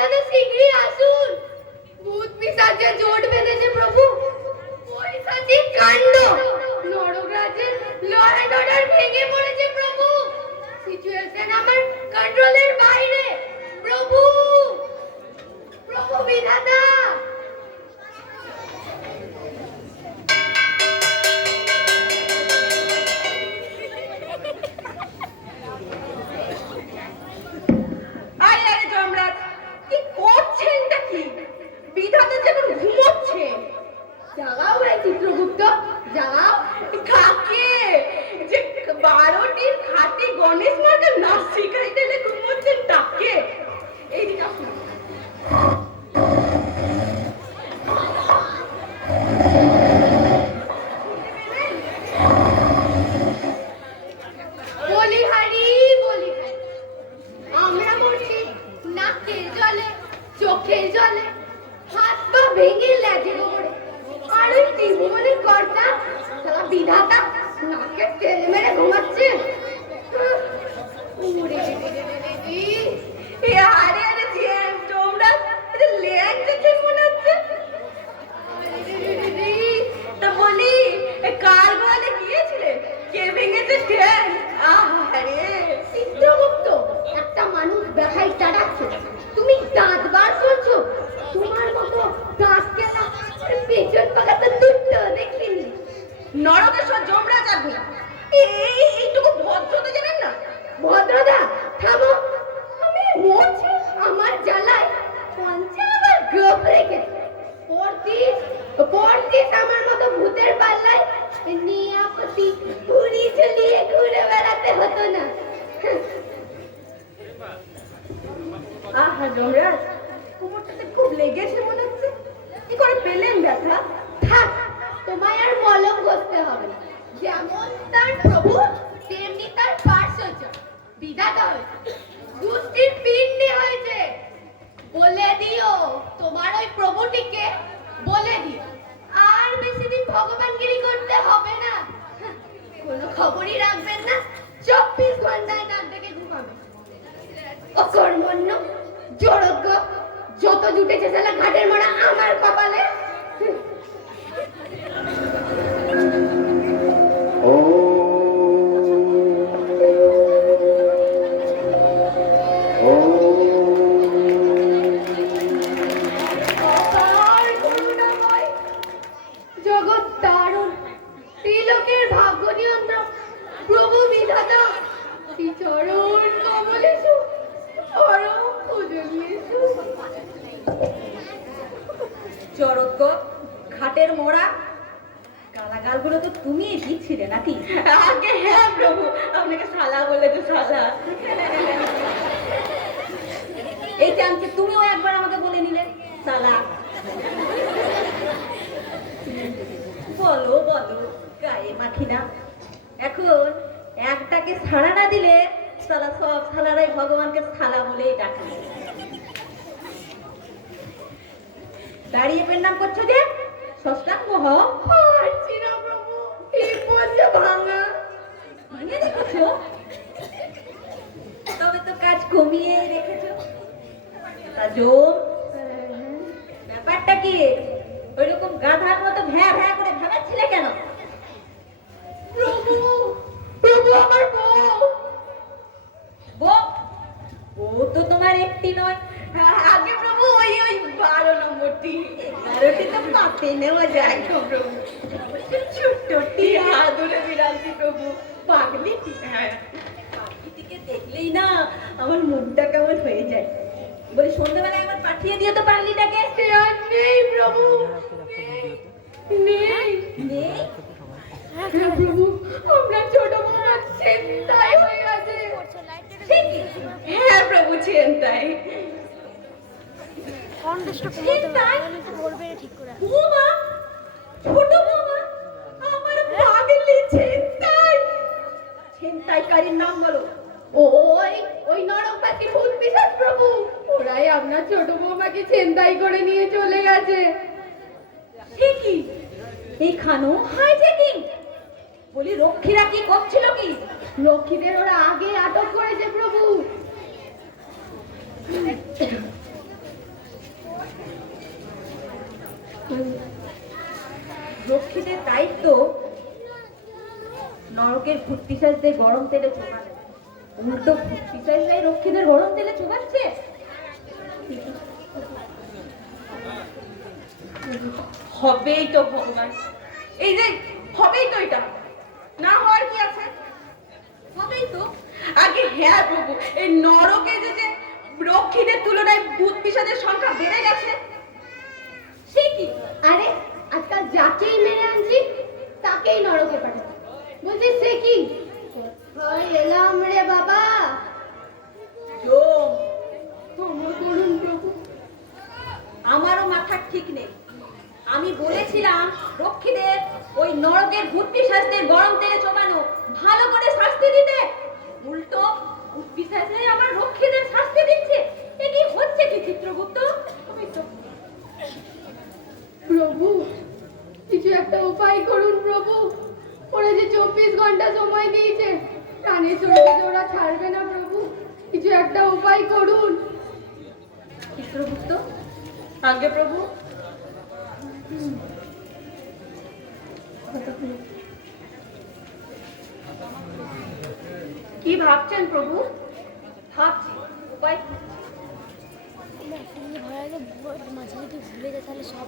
যেন শীঘ্রই আসুন। ভূত পিশাচে জোট বেঁধেছে প্রভু। পৈশাচিক কাণ্ড, নরকরাজ্যের ল অ্যান্ড অর্ডার ভেঙে পড়েছে প্রভু। সিচুয়েশন আমার কন্ট্রোলের বাইরে। প্রভু, প্রভু বিধাতা। জাগাও ভাই চিত্রগুপ্ত, জাগাও। কাকে যে 12টির খাঁটি গণেশ মাকে নাচ শিখাইতে এলে ঘুমোচ্ছেন তাকে? এইদিকে আসুন। বলিহারি বলিহারি, আমরা মরছি নাকের জলে, চোখের জলে, হাত পা ভেঙে লেজের ওপরে। আর ওই ত্রিভুবনের কর্তা সারা বিধাতা নাকে তেল মেরে ঘুমাচ্ছে। আরে আরে তোমরা ল্যাংচা মনে হচ্ছে। তা বলি কার বলে গিয়েছিলে? কে ভেঙেছে ঠ্যাং? আরে চিত্রগুপ্ত, একটা মানুষ দেখাই তাড়াচ্ছে, তুমি দাঁত বার করছো। তোমার মতো দাঁত কেনা পেছন পাকাতে দুটো দেখিনি। নরকেশ্বর যমরাজ আপনি, এইটুকু ভদ্রতা জানেন না? ভদ্রতা থামো। আমি মরছি আমার জ্বালায়, পঞ্চা আবার গ্রুপ রেখে পড়তিস আমার মতো ভূতের পাল্লায় নিয়ে আপত্তি ঘুরি ঝুলিয়ে ঘুরে বেড়াতে হতো না। আহা যমরাজ, কোমরটাতে খুব লেগেছে মনে হচ্ছে। কি করে পেলেন ব্যথা? থাক, তোমায় আর মলম ঘষতে হবে না। যেমন তার প্রভু তেমনি তার পার্শ্বজ বিধাতা হয়েছে, দুষ্টির পিণ্ডি হয়েছে। বলে দিও তোমার ওই প্রভুটিকে, বলে দিও আর বেশি দিন ভগবানগিরি করতে হবে না। কোনো খবরই রাখবেন না, 24 ঘন্টায় নাক ডেকে ঘুমাবে। অকর্মণ্য, জড়জ্ঞ, যত জুটেছে সালা ঘাটের মারা আমার কপালে। জগৎ দারুণ, ত্রিলোকের ভাগ্য নিয়ন্ত্রণ প্রভু বিধাতা, চরণ কমলেশু পরম পূজনীয়েষু। চরজ্ঞ, ঘাটের মোড়া, গালাগালগুলো তো তুমি দিচ্ছিলে নাকি? আগে হ্যাঁ প্রভু, আপনাকে শালা বলে তো শালা। এই চান্সে তুমিও একবার আমাকে বলে নিলে শালা। বলো বলো, গায়ে মাখি না। এখন একটাকে ছাড়া না দিলে শালা সব শালারাই ভগবানকে শালা বলেই ডাকে। দাঁড়িয়ে প্রণাম করছো যে? ষষ্ঠাঙ্গ হও। পারছি না প্রভু, এই পঞ্চা ভাঙা। ভেঙে দেখেছো? তবে তো কাজ কমিয়ে রেখেছো। তা জোর ব্যাপারটা কি? ওইরকম গাধার মতো ভ্যাঁ ভ্যাঁ করে ভাগাচ্ছিলে কেন? প্রভু, প্রভু আমার বউ। বউ? ও তো তোমার একটি নয়। আগে প্রভু ওই 12 নম্বরটি। 11টি তো পাতে নেওয়া যায় তো প্রভু। ছোট্টটি আদরে বিড়ালটি প্রভু, পাগলিটি। হ্যাঁ, পাগলিটিকে দেখলেই না আমার মুখটা কেমন হয়ে যায়। বলি সন্ধ্যাবেলায় একবার পাঠিয়ে দিও তো পাগলিটাকে। নেই প্রভু, নেই নেই? প্রভু, আমরা ছোট বৌমা চিন্তায় হয়ে আছে। হ্যাঁ প্রভু, চিন্তাই। বৌমা, ছোট বৌমা, আমার পাগলি চিন্তাই। চিন্তাইকারীর নাম বলো। ওই নরকবাসী ভূত পিশাচ প্রভু, ওরাই আপনার ছোট বৌমাকে ছিনতাই করে নিয়ে চলে গেছে। ঠিকই, এইখানেও হাইজ্যাকিং। বলি রক্ষীরা কি করছিল কি? লক্ষ্মীদের ওরা আগে আটক করেছে প্রভু। দায়িত্ব নরকের ভূত পিশাচদের গরম তেলে চোবানো। উল্টো ভূত পিশাচরাই রক্ষীদের গরম তেলে চোবাচ্ছে। হবেই তো ভগবান, এই যে হবেই তো, এটা না হওয়ার কি আছে? হবেই তো। আগে হ্যাঁ প্রভু, এই নরকে যে রক্ষীদের তুলনায় ভূত পিশাচের সংখ্যা বেড়ে গেছে। সে কি? আরে আজকাল যাকেই মেরে আনছি তাকেই নরকে পাঠাচ্ছি। বলছি সে কি? কোথায় এলাম রে বাবা? ক্ষমা করুন প্রভু। আমারও মাথার ঠিক নেই। আমি বলেছিলাম রক্ষীদের ওই নরকের ভূত পিশাচদের গরম তেলে চোবানো, ভালো করে শাস্তি দিতে। উল্টো ভূত পিশাচরাই আমার রক্ষীদের শাস্তি দিচ্ছে। এ কি হচ্ছে কি চিত্রগুপ্ত? প্রভু কিছু একটা উপায় করুন প্রভু। ওরা যে 24 ঘন্টা সময় দিয়েছে, প্রাণের শরীরে ওরা ছাড়বে না প্রভু। কিছু একটা উপায় করুন। চিত্রগুপ্ত, আগে প্রভু। কি ভাবছেন প্রভু? ভাবছি উপায় কি? মাঝে যদি ভুলে যায় তাহলে সব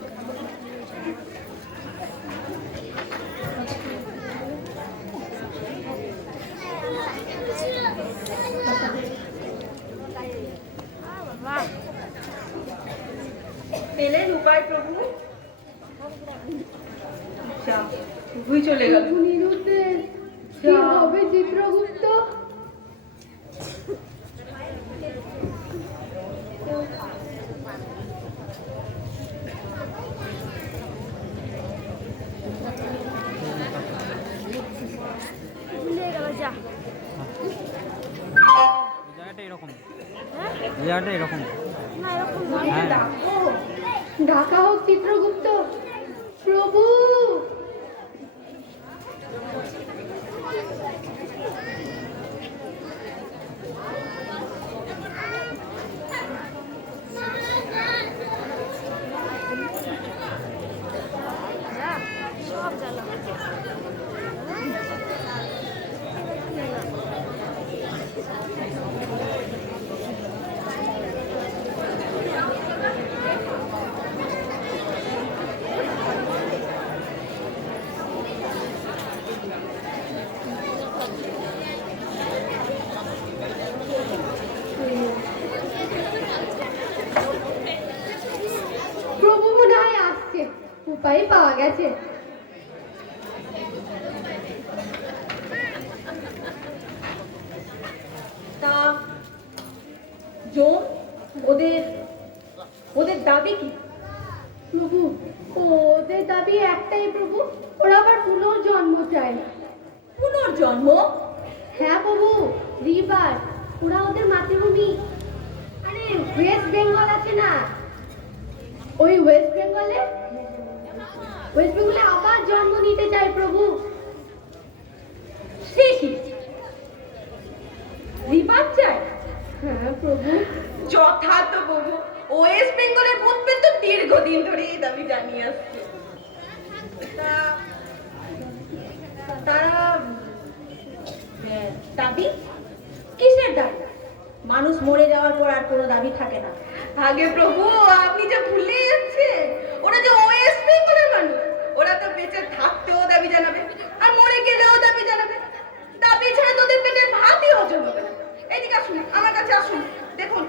পেলেন উপায় প্রভু? আচ্ছা, ভুই চলে গেল। প্রভু নিরুদ্দেশ কি হবে চিত্রগুপ্ত? ভুলে গেল যা। জায়গাটা এরকম, জায়গাটা এরকম। না এরকম হ্যাঁ, ঢাকা হোক চিত্রগুপ্ত। প্রভু সব জ্বালা। প্রভু মনে হয় আসছে। উপায় পাওয়া গেছে। তা জোন, ওদের ওদের দাবি কি? প্রভু ওদের দাবি একটাই প্রভু, ওরা আবার পুনর্জন্ম চায়। পুনর্জন্ম? হ্যাঁ প্রভু, রিভার। ওরা ওদের মাতৃভূমি, আরে ওয়েস্ট বেঙ্গল আছে না, ওই ওয়েস্ট বেঙ্গলে আবার জন্ম নিতে চায় প্রভু। সে কি? রিভার চায়? হ্যাঁ প্রভু। যথার্থ প্রভু, ওয়েস্ট বেঙ্গলের ভূতপেত তো দীর্ঘদিন ধরে এই দাবি জানিয়ে আসছে। তারা দাবি কিসের দাবি? মানুষ মরে যাওয়ার পর আর কোনো দাবি থাকে না। আগে প্রভু, আপনি যে ভুলে যাচ্ছেন, ওরা যে ওয়েস্ট বেঙ্গলের মানুষ, ওরা তো বেঁচে থাকতেও দাবি জানাবে আর মরে গেলেও দাবি জানাবে। দাবি ছাড়া তোদের পেটের ভাতই হজম হবে না। এদিকে আসুন, আমার কাছে আসুন, দেখুন।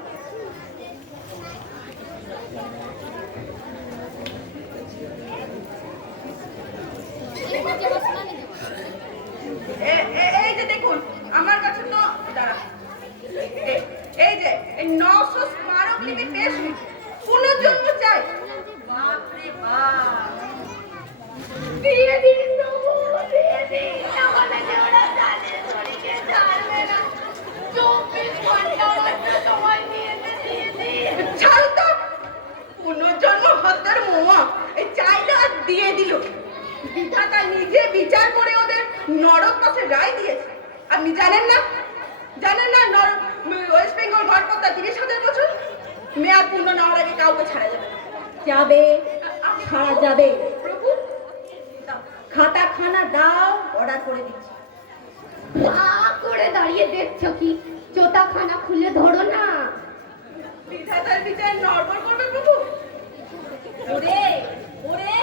এই যে দেখুন, আমার কাছে তো দাঁড়া, এই যে এই 900 স্মারকলিপি পেশ হয়েছে। পুনর্জন্ম চাই। বাপরে বাপ, দিয়ে দিন প্রভু, দিয়ে দিন। আমাদের যে ওরা জানে শরীরে ছাড়বে না। 24 ঘন্টা মাত্র সময় দিয়েছে, দিয়ে দিন। ছাড় তো। পুনর্জন্ম হত্যার মোয়া এই চাইলে আর দিয়ে দিল। বিধাতা নিজে বিচার করে ওদের নরক কাছে রায় দিয়েছে। আপনি জানেন না? জানেন না ওয়েস্ট বেঙ্গল গড়পড়তা 30,000 বছর মেয়াদ পূর্ণ না হওয়ার আগে কাউকে ছাড়া যাবে না। যাবে, ছাড়া যাবে। প্রভু, দাও, খাতাখানা দাও, অর্ডার করে দিচ্ছি। হা করে দাঁড়িয়ে দেখছো কি? চোতাখানা খুলে ধরো না। বিধাতার বিচার নড়বড় করবে প্রভু? ওরে ওরে,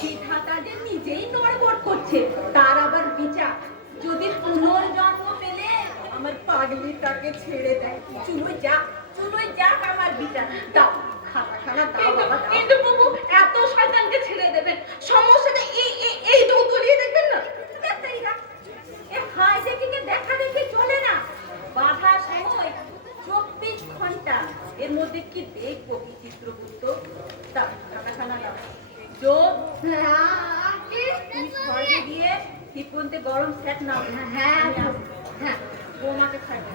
বিধাতা যে নিজেই নড়বড় করছে, তার আবার বিচার? যদি পুনর্জন্ম পেলে আমার পাগলিটাকে ছেড়ে দেয়, চুলোয় যাক আমার বিচার। দাও খাতাখানা দাও বাবা, দাও। কিন্তু প্রভু এত শয়তানকে ছেড়ে দেবেন, সমস্যাটা এই তো উতরিয়ে দেখবেন না? হাই দেখে দেখা দেখে চলে না, বাধা সময় 24 ঘন্টা, এর মধ্যে কি দেখবো কি চিত্রগুপ্ত? দাও খাতাখানা দাও। যোগ আগে ঘরে গিয়ে টিপুনতে গরম সেট নাও। হ্যাঁ হ্যাঁ, বৌমাকে খাইবে।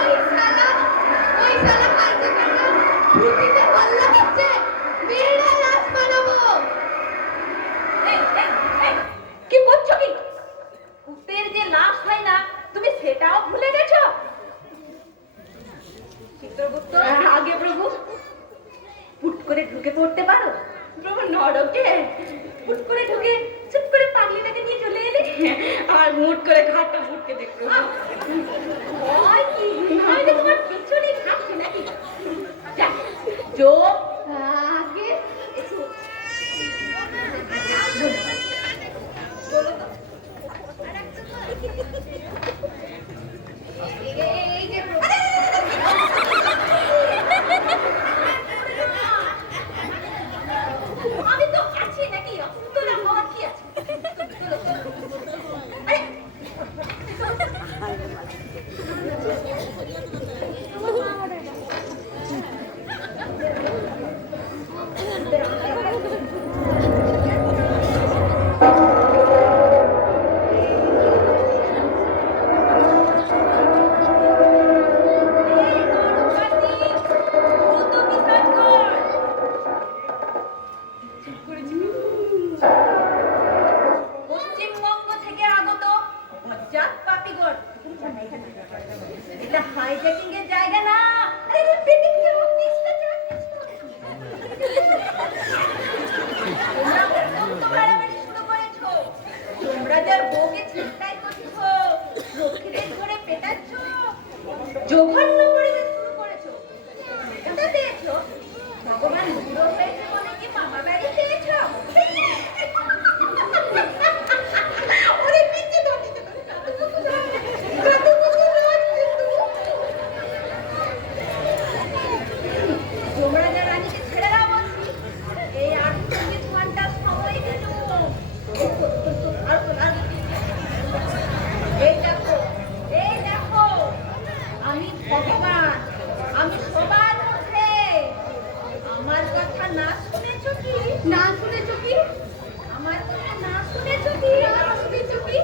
ওই শালা কালকে কালকে ভূতিতে হল্লা দিচ্ছে। মেয়েরা লাশ বানাবো। কি করছো কি? কুত্তের যে লাশ হয় না, তুমি সেটাও ভুলে গেছো? চিত্রগুপ্ত, আগে প্রভু। ফুট করে ঢুকে পড়তে পারো? প্রভু নরকে ফুট করে ঢুকে চুপ করে পাগলিটাকে নিয়ে চলে এলে। আর মুট করে ঘাটটা ফুটকে দেখ প্রভু। ভয় কি? নইলে তোমার পিছনে ঘাটছে নাকি? যা, যোগ আগে এই যে আমি তো আছি নাকি? তোলা হওয়ার কি আছে? আরে, এই নরকাতি, ভূত পিশাচ কর। পশ্চিমবঙ্গ থেকে আগত বজ্জাত পাপিগণ, এটা হাইজ্যাকিং এর জায়গা না। আরে পেটে কি আমার পিছটা যাচ্ছে? তোমরা বসন্ত বাড়াবাড়ি শুরু করেছো। তোমরা যার বউকে ছিনতাই করছো, লক্ষ্মীদের ধরে পেটাচ্ছ, জঘন্য পরিবেশ শুরু করেছো। এটা পেয়েছো? ভগবান বুড়ো হয়েছে বলে কি মামা বাড়ি পেয়েছো? ওরে পিছে দৌড়িতে দৌড়ে তোমরা যা রানীকে ছেড়ে দাও বলছি। এই 48 ঘন্টা সময় দিল। এই দেখো, আমি ভগবান, আমি সবার মধ্যে। আমার কথা না শুনেছো কি? না শুনেছো কি? আমার কথা না শুনেছো কি? না শুনেছো কি?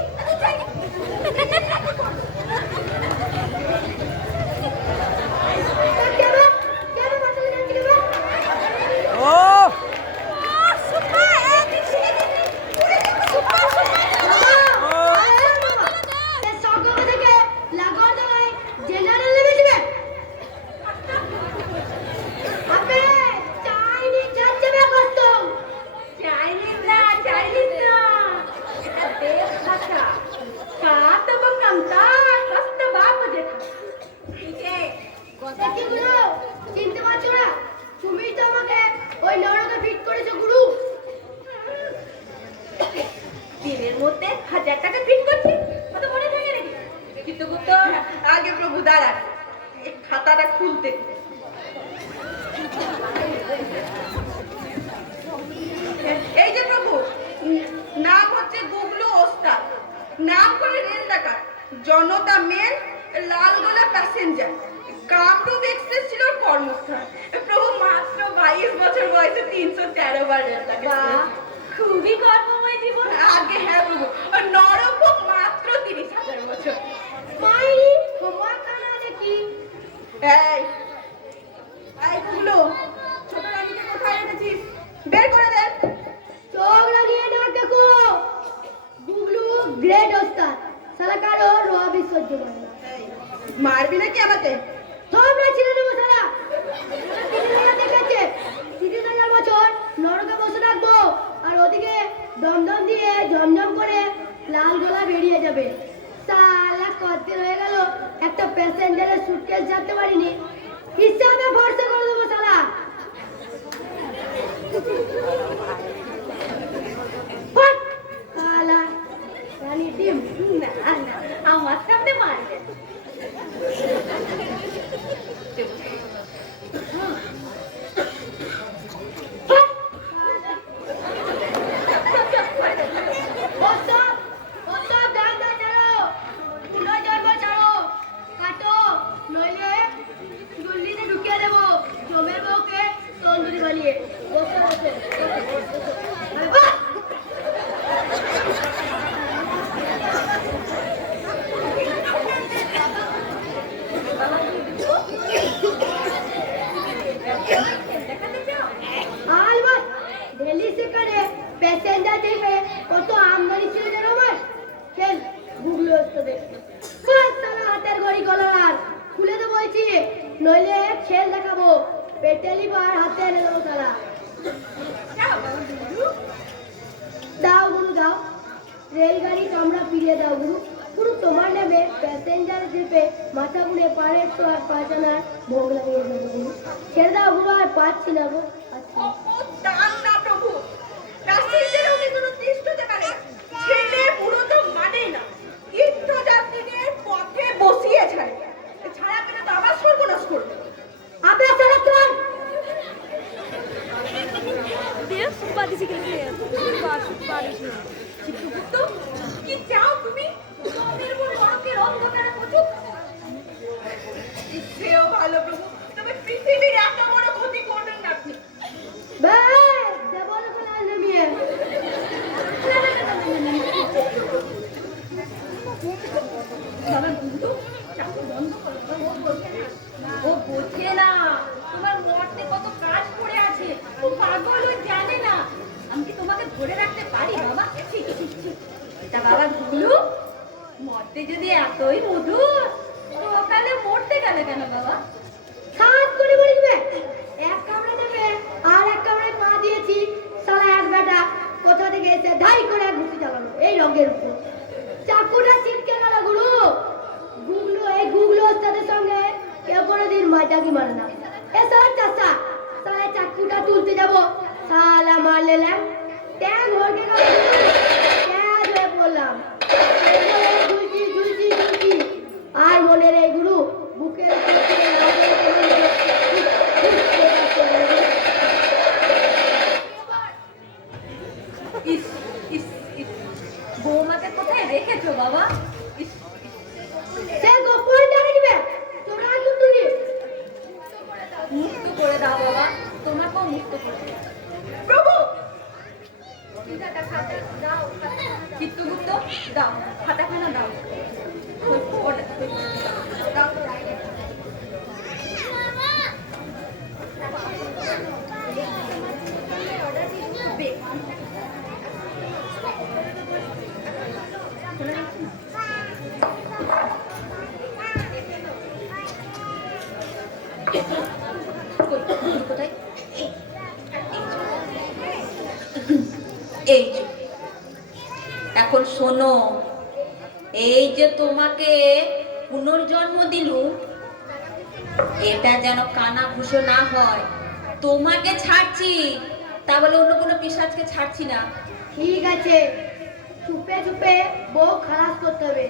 কেন কেন বাঁচাতে যাচ্ছি কেন? ও চাইনিজ না, চাইনিজ না। এটা দেশ ভাষা। কাত এবং কান্তা, কষ্ট বাপ যেটা। ঠিক আছে? চিনতে পারছো না? তুমি তো আমাকে ওই নরকে ফিট করেছো গুরু। দিনের মধ্যে 1000 টাকা ফিট করছি, কত মনে থাকে নাকি? চিত্রগুপ্ত, আগে প্রভু দাঁড়ান, এই খাতাটা খুলতে। এই যে প্রভু, নাম হচ্ছে গুগলু ওস্তাদ, নাম করে রেল ডাকাত, Janata mail, Lalgola passenger, Kamrup express ছিল ওর কর্মস্থান। প্রভু মাত্র 22 বছর বয়সে 313 বার রেল ডাকাত। বাহ, খুবই গর্বময় জীবন। আগে হ্যাঁ প্রভু, আর নরভোগ মাত্র 30,000 বছর। মাইরি তোমার কানা দেখি। এই এই গুগলু, ছোট রানীকে কোথায় রেখেছিস? বের করে দে। চোখ লাগিয়ে না দেখো। গুগলু করতে পারে না। মারবি নাকি আমাকে? তোমরা ছেড়ে দেবো সারা। দেখেছে 30,000 বছর নরকে বসে থাকবো আর ওদিকে দমদম দিয়ে ঝমঝম করে লাল গোলা বেরিয়ে যাবে। সালা কতদিন হয়ে গেল একটা প্যাসেঞ্জারের সুটকেস ছাড়তে পারিনি। হিসাবে ভরসা করে দেবো সালা। হট! সালা রানী ডিম। না না, আমার সামনে মারবে। হট! সালা। ওসব ডান্ডা ছাড়ো, পুনর্জন্ম ছাড়ো, কাটো, নইলে গুল্লিতে ঢুকিয়ে দেবো জমের বউকে তন্দুরি বানিয়ে। বসো, বসো, বসো, বসো। আরে বাহ! আলবাত দিল্লি সেখানে প্যাসেঞ্জার দেখে কত আমদানি ছিল জানো আমার। খেল গুগল তো দেখি সালা হাতের ঘড়ি গলার খুলে তো বলছি, নইলে খেল দেখাবো। পেটেলি বার হাতে এনে দেবো সালা। দাও গুরু দাও, রেলগাড়ি কামরা ফিরিয়ে দাও গুরু। পুরো তোমার নেবে প্যাসেঞ্জার চেপে মাথা ঘুরে পাড়ের তো আর পাঁচানার ভোগ লাগিয়ে দেবো গুরু। ছেড়ে দাও গুরু, আর পাচ্ছি না গো। আচ্ছা দান না প্রভু, প্যাসেঞ্জারও কি কোনো তিষ্ট হতে পারে? ছেলে বুড়ো তো মানেই না, তীর্থযাত্রীদের পথে বসিয়ে ছাড়ে। ছাড়া পেলে তো আবার সর্বনাশ করবে। আপনার সারা কোন দিয়ে সুপা দিছি গেলে পারিস না। চিত্রগুপ্ত, কি চাও তুমি? তোমাদের উপর নরকের অন্ধকারে মুছুক। ইচ্ছেও ভালো প্রভু, তবে পৃথিবীর এত বড় ক্ষতি করবেন না আপনি। বে দেবল কোলা নামিয়ে বাবা বন্ধু, চাকু বন্ধ করো। ও বোঝে না তোমার মরতে কত কাজ পড়ে আছে। ও পাগল, ও জানে না আমি কি তোমাকে ধরে রাখতে পারি বাবা? ঠিক ঠিক ঠিক। এটা বাবা গুলু, মরতে যদি এতই মধুর, তো ওখানে মরতে গেলে কেন বাবা? সাত করে বলিবে। এক কামড়ে দেবে আর এক কামড়ে পা দিয়েছি। সালা এক বেটা কোথা থেকে এসে ধাই করে এক ঘুষি চালানো এই রঙের উপর। চাকুটা ছিটকে গেল গুরু। গুগলো ওস্তাদের সঙ্গে কেউ কোনোদিন মাইটাকি মারে না। এ সালা চাষা, সালা চাকুটা তুলতে যাবো, সালা মারলে ল্যাম ট্যাং হয়ে গেল। ক্যাজ হয়ে পড়লাম। ঝুলছি ঝুলছি ঝুলছি আর মনে রে গুরু বুকের উপর থেকে লাফিয়ে পড়ে ইস ইস ইস, বৌমাকে কোথায় রেখেছো বাবা? ইস সে গোপন জানিবে তোরা দুটুলি মুক্ত করে দাও বাবা, তোমাকেও মুক্ত করে দাও। প্রভু, চিত্রগুপ্ত, দাও খাতাখানা দাও। দাও। কোথায়? এই যে এখন শোনো, এই যে তোমাকে পুনর্জন্ম দিলুম, এটা যেন কানা ঘুষো না হয়। তোমাকে ছাড়ছি, তা বলে অন্য কোনো পিশাচকে ছাড়ছি না। ঠিক আছে, চুপে চুপে বউ খালাস করতে হবে।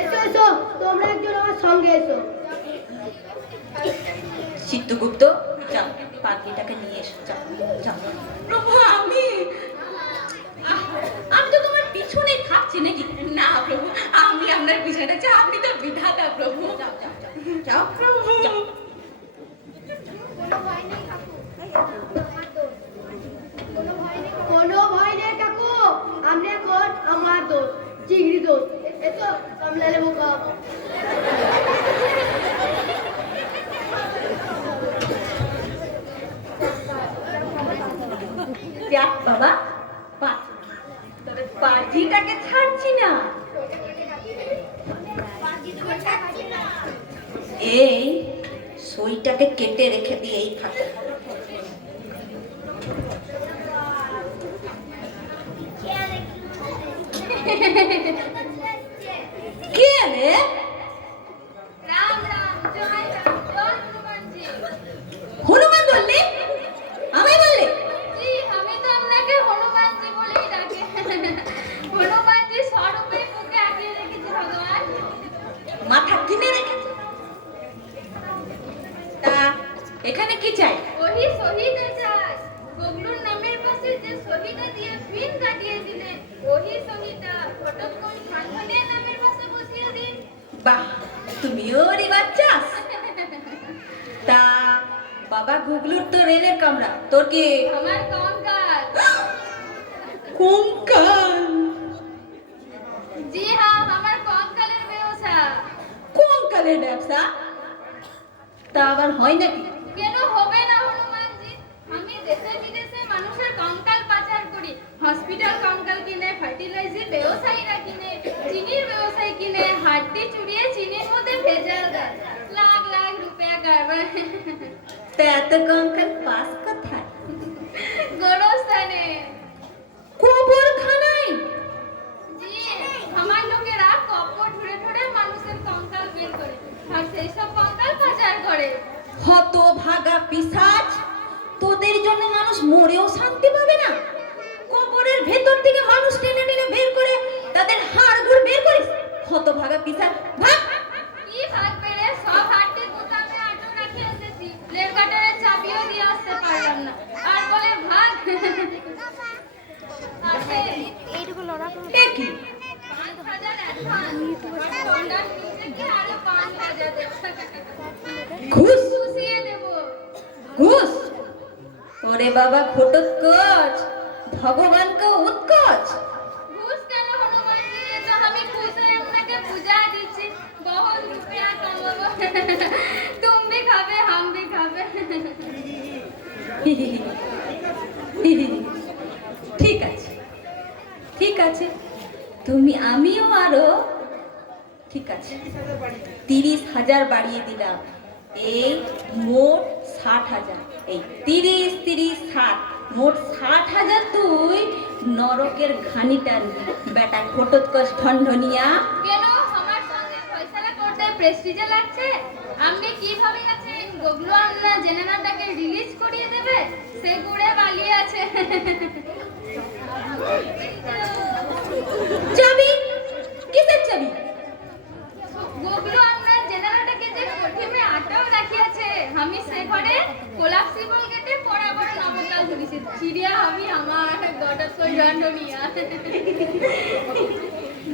এসো এসো, তোমরা একজন আমার সঙ্গে এসো। চিত্রগুপ্ত, যাও পাখিটাকে নিয়ে এসো, যাও যাও। প্রভু আমি আমি তো তোমার পিছনে থাকছি নাকি? না প্রভু, আমি আপনার পিছনে আছি, আপনি তো বিধাতা প্রভু। যাও যাও যাও। যাও প্রভু। কোনো ভয় নেই কাকু, আমরা এখন আমার দোষ, চিংড়ি দোষ। এসো কামলালে মুখা। যাক বাবা, তবে পাজিটাকে ছাড়ছি না। এই সইটাকে কেটে রেখে দিয়ে এই ফাঁকে। কে রে? রাম রাম জয় রাম জয় হনুমানজি। হনুমান বললি? আমি বললি? জি আমি তো আপনাকে হনুমানজি বলেই ডাকি। হনুমানজি স্বরূপে মুখে আঁকিয়ে রেখেছি ভগবান। মাথা কিনে রেখেছে। তা এখানে কি চাই? ওহি শহীদে চাই। বগলুর নামের পাশে যে শহীদা দিয়ে পিন কাটিয়ে দিলেন ওহি শহীদা ঘটোৎকচ খানখানের নামের পাশে বসিয়ে দিন। বাহ, তুমিও রিবাজ চাস? তা বাবা গুগলুর তো রেলের কামরা, তোর কি? আমার কঙ্কাল। কঙ্কাল? জি হ্যাঁ আমার কঙ্কালের ব্যবসা। কঙ্কালের ব্যবসা? তা আবার হয় নাকি? কেন হবে না হনুমানজি? আমি দেশে বিদেশে মানুষের কঙ্কাল পাচার করি। হসপিটাল কঙ্কাল কিনে, ফার্টিলাইজার ব্যবসায়ীরা কিনে, চিনির ব্যবসায়ী কিনে, হাড্ডি চুরিয়ে চিনির মধ্যে ভেজাল দেয়। লাখ লাখ রুপিয়া কারবার। তা এত কঙ্কাল পাস কোথায়? গোরস্থানে। কবরখানায়? জি আমার লোকেরা কবর ঢুড়ে ঢুড়ে মানুষের কঙ্কাল বের করে আর সেই সব কঙ্কাল পাচার করে। হতভাগা পিশাচ, তোদের জন্য মানুষ মরেও শান্তি পাবে না। কবরের ভেতর থেকে মানুষ টেনে টেনে বের করে তাদের হাড়গুড় বের করিস। হতভাগা পিশাচ, ভাগ! কি ভাগবে রে? সব হাড্ডি দোকানে আটক রেখে এসেছি। প্লেন কাটারের চাবিও দিয়ে আসতে পারলাম না আর বলে ভাগ। আসে এইটুকু লড়া করো। এ কি? 5,000 অ্যাডভান্স আর সন্ধ্যার নিচে কি আরো 5,000 দেব। ঘুষ? খুশিয়ে দেব। ঘুষ? ওরে বাবা ঘটোৎকচ, ভগবানকে উৎকচ। ঘুষ কেন হনুমানজি? তো আমি खुश হয়ে আপনাকে পূজা দিচ্ছি। बहुत रुपया कमाबो। तुम भी खाबे हम भी खाबे। ঠিক আছে, ঠিক আছে, তুমি আমিও আরো ঠিক আছে 30,000 বাড়িয়ে দিলাম। এই মোট 60,000। এই 30, 30, 60 মোট 60,000 তুই নরকের ঘানিটা বেটা ঘটোৎকচ ঠনঠনিয়া। কেন আমার সঙ্গে ফয়সালা করতে প্রেস্টিজে লাগছে? আপনি কিভাবে আছেন? গোগলু আমরা জেনারেলটাকে রিলিজ করিয়ে দেবে? সে গুড়ে বালি আছে। চাবি? কিসের চাবি? গোগলু আমরা জেনারেলটাকে যে কোঠিমে আটক রাখিয়াছে আমি সে ঘরে কোলাপসিবল গেটে বরাবর নবকাল ধরেছি। চিড়িয়া আমি আমার গডাস কই জান্ডনিয়া।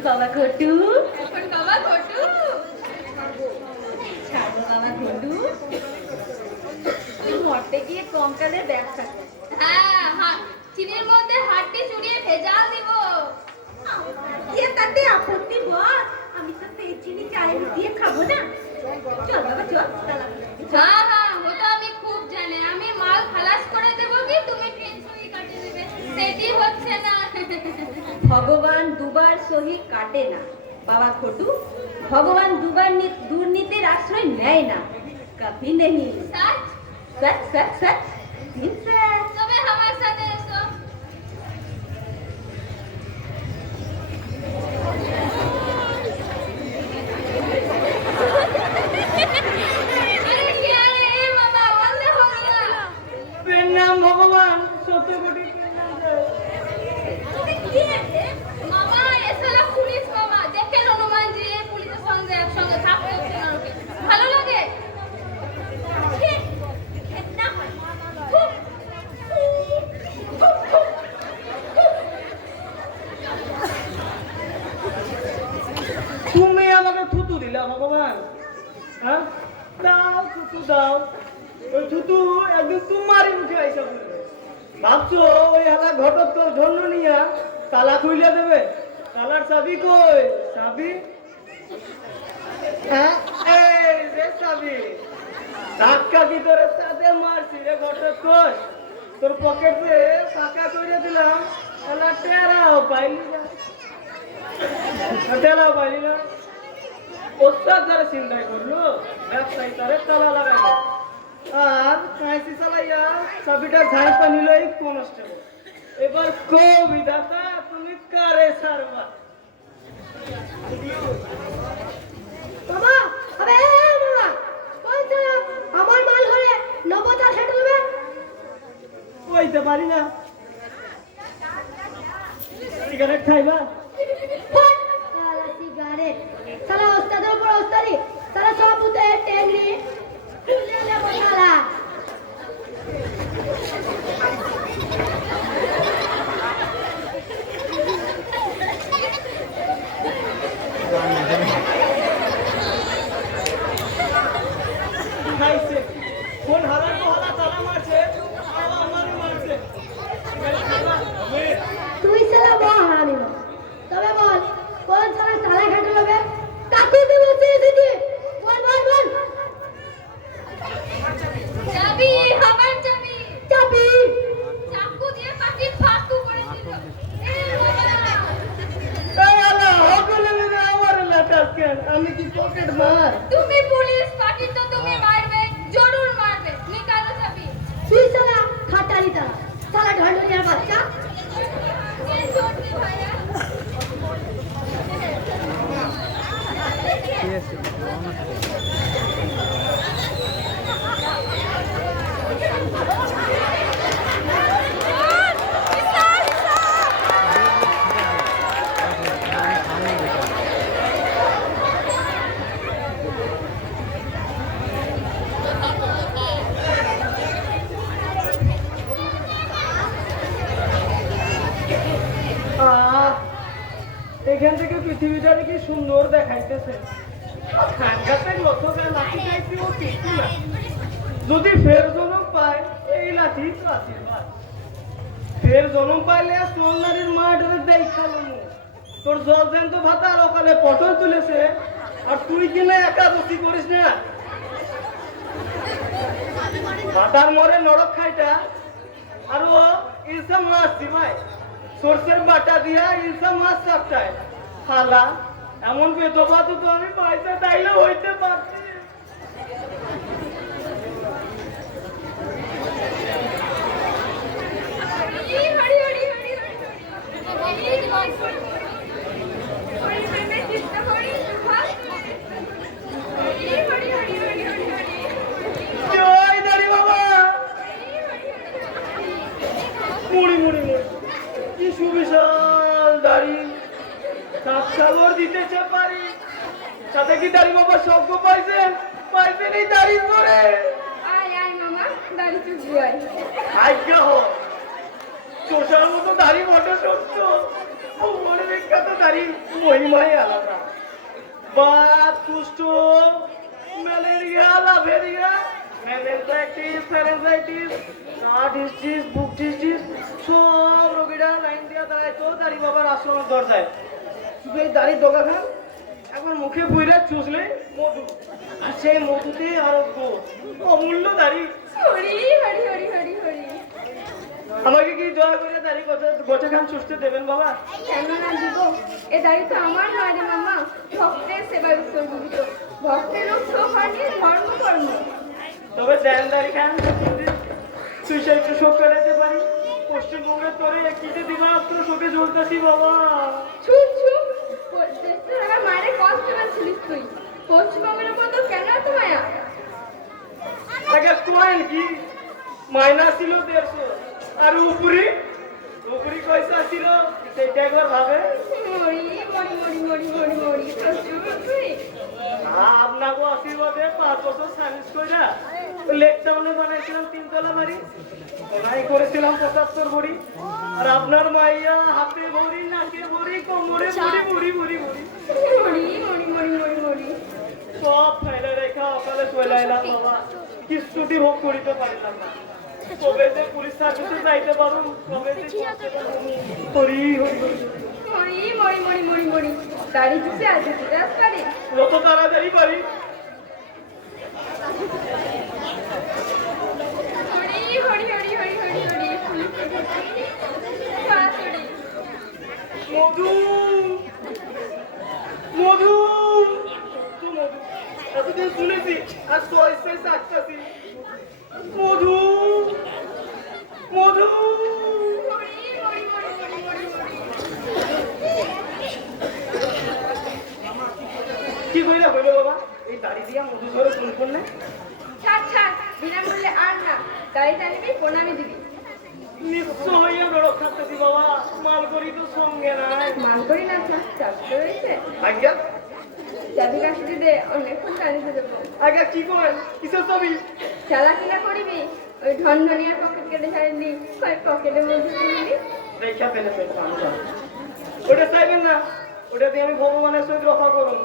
বাবা ঘটু, এখন বাবা ঘটু। ছাড়ো বাবা ঘটু, তুই মরতে গিয়ে কঙ্কালের ব্যবসা কর। হ্যাঁ হ্যাঁ চিনির মধ্যে হাড্ডি চুরিয়ে ভেজাল দিব। দিয়ে তাতে আপত্তি বল, আমি তো সেই চিনি চায়ে দিয়ে খাবো না। চল বাবা চল, তালা। হ্যাঁ হ্যাঁ ও তো আমি খুব জানি। আমি মাল খালাস করে দেব কি তুমি ফিনসুই কাটিয়ে দেবে সেটি হচ্ছে না। ভগবান দুবার সহি কাটে না বাবা ঘটু। ভগবান দুবার দুর্নীতির আশ্রয় নেয় না। কভি নেহি। সচ সচ সচ সচ সচ। তবে আমার সাথে এসো। আরে কি আরে এ মামা বলতে হবে না। নাম ভগবান, শত কোটি তুমি কে রে? মামা এসলা পুলিশ মামা। দেখেন হনুমানজি এই পুলিশের সঙ্গে একসঙ্গে থাকতে হচ্ছে না ওকে। ভালো লাগে? কে? ঘেন্না হয়। খুব, খুব, খুব, তুমি আমাকে থুতু দিলা ভগবান? হ্যাঁ, দাও থুতু দাও। ওই থুতু একদিন তোমারই মুখে আইসা পড়বে। ভাবছো ওই হালা ঘটোৎকচ ধন্য নিয়া তালা খুইলে দেবে? তালার চাবি কই? চাবি? হ্যাঁ, এই যে চাবি। ধাক্কা কি তোরে সাথে মারছি রে ঘটোৎকচ? তোর পকেটে ফাঁকা করে দিলাম, এলা টেরাও পাইলি না। টেরাও পাইলি না। ওস্তাদ যারা চিন্তা করলো ব্যবসায়ী তারে তালা লাগাইলো আর কাঁচি চালাইয়া চাবিটা ঝাঁইপা নিল এই কনস্টেবল। এবার কবিদাতা তুমি কারে ছাড়বা? বাবা আবে বাবা বলছে আমার মাল ঘরে নবতা খেটলবে কইতে পারি না। সিগারেট খাইবা? সালা সিগারেট সালা ওস্তাদের উপর ওস্তাদি সালা সব উতে টেংরি ফুলে নেবো সালা খাইছে ফোন হারার তো হারা তালা মারছে আর আমারও মারছে। সিগারেট খাইবা? তুই সালা বড় হারামি না তবে বল কোন সালা তালা খেটলবে কাকু কে বলতে দিদি বল বল বল চাবি আমার চাবি চাবি চাকু দিয়ে পাটি ফাটু করে দিল এই আল্লাহ হকলে মেরে আমার লাটাস কেন? আমি কি পকেট মার? তুমি পুলিশ পাটি তো তুমি মারবে জরুর মারবে নিকালো চাবি তুই সালা খাটালি তালা সালা ঢান্ডুরিয়ার বাচ্চা এই জরুরি ভাইয়া ঠিক আছে রওনা করো। সামনে যেতে হবে। এখান থেকে পৃথিবীটা কি সুন্দর দেখাইতেছে। খানগাতে লতো গান লাঠি খাইছি ও কিছু না। যদি ফের জনম পায় এই লাঠি তো আশীর্বাদ। ফের জনম পাইলে সোল নারীর মাঠে দেখালো তোর জল জ্যান্ত ভাতা আর ওখানে পটল তুলেছে আর তুই কিনা একাদশী করিস না। ভাতার মরে নরক খাইটা আর ও ইলসা মাছ দিবাই সরষের বাটা দিয়া ইলসা মাছ চাপটায় খালা এমন বেদবা তো আমি পয়সা চাইলে হইতে পারছি। হরি হরি হরি হরি হরি প্রেমে চিত্ত হরি ভাগ হরি হরি হরি হরি হরি জয় দাড়ি বাবা মুড়ি মুড়ি মুড়ি কি সুবিশাল দাড়ি সাবসাগর দিতেছে পারি সাথে কি দাড়ি বাবা সজ্ঞ পাইছেন পাইছেন এই দাড়ি ধরে আয় আয় মামা দাঁড়ি চুপি আয় আজ্ঞা হো চোষার মতো দাড়ি বটে সত্য ও বড় বিখ্যাত দাড়ি মহিমাই আলাদা বাত কুষ্ঠ ম্যালেরিয়া লাভেরিয়া মেনিনজাইটিস ফ্যারেনজাইটিস ডিস্টিস বুক ডিস্টিস সব রোগীরা লাইন দিয়া দাঁড়ায় তো দাড়ি বাবার আশ্রমের দরজায় শুধু এই দাড়ির ডগা খান একবার মুখে বুইরা চুষলে মধু আর সেই মধুতে আরোগ্য অমূল্য দাড়ি হরি হরি হরি হরি হরি আমাকে কি দয়া করে দাড়ি গোটা খান চুষতে দেবেন বাবা? কেন না দিব এ দাড়ি তো আমার নয় রে মামা ভক্তের সেবায় উৎসর্গিত ভক্তের উৎসব মানে ধর্ম কর্ম তবে দেন দাড়ি খান তুই সে একটু শোক কাটাতে পারি পশ্চিমবঙ্গের তোরে কিতে দিবারাত্র শোকে জ্বলতেছি বাবা। চুপ চুপ দেশের আমার মায়ের কষ্ট পাচ্ছিলিস তুই পশ্চিমবঙ্গের উপর তো কেন এত মায়া আগে কোয়েন কি মাইনা ছিল 150 আর উপরি উপরি পয়সা ছিল সেইটা একবার ভাবে মরি মরি মরি মরি মরি মরি শ্বশুর তুই আপনাকে আশীর্বাদে 5 বছর সার্ভিস কইরা লেক টাউনে বানাইছিলাম 3 তলা বাড়ি ওনাই করেছিলাম 75 ভরি আর আপনার মাইয়া হাতে ভরি নাকে ভরি কোমরে ভরি ভরি ভরি ভরি মরি মরি মরি মরি মরি সব ফেলে রেখা অকালে চলাইলাম বাবা কিস্তুটি ভোগ করিতে পারিলাম না কবে যে পুলিশ সার্ভিসে যাইতে পারো কবে যে হরি হরি হরি মরি মরি মরি মরি মরি দাড়ি চুষে আছে রাস্তারে যত তাড়াতাড়ি পারি হরি হরি হরি হরি হরি হরি তাড়াতাড়ি মধু মধু দিয়ে শুনেছি আর সয়েসে সাকতাছি মধু মধু কি কইরা হইলো বাবা এই দাড়ি দিয়া মধু ধরে ফোন করলে ছাড় ছাড় বিনামূল্যে আর না গাড়িটা নিবি প্রণামী দিবি নিশ্চয় হইয়া নরক থাকতেছি বাবা মাল করি তো সঙ্গে নাই মান করি না চাপতে রয়েছে আজ্ঞা চাবি কাশি দে অনেকক্ষণ টানিতে দেবো আজ্ঞা কি করেন কিসের ছবি চালাকি না করিবি ওই ধনধনিয়ার পকেট কেটে ছাড়লি ওই পকেটের মধ্যে তুললি দেখা পেলে ওটা চাইবেন না ওটা দিয়ে আমি ভগবানের সহিত রক্ষা করুন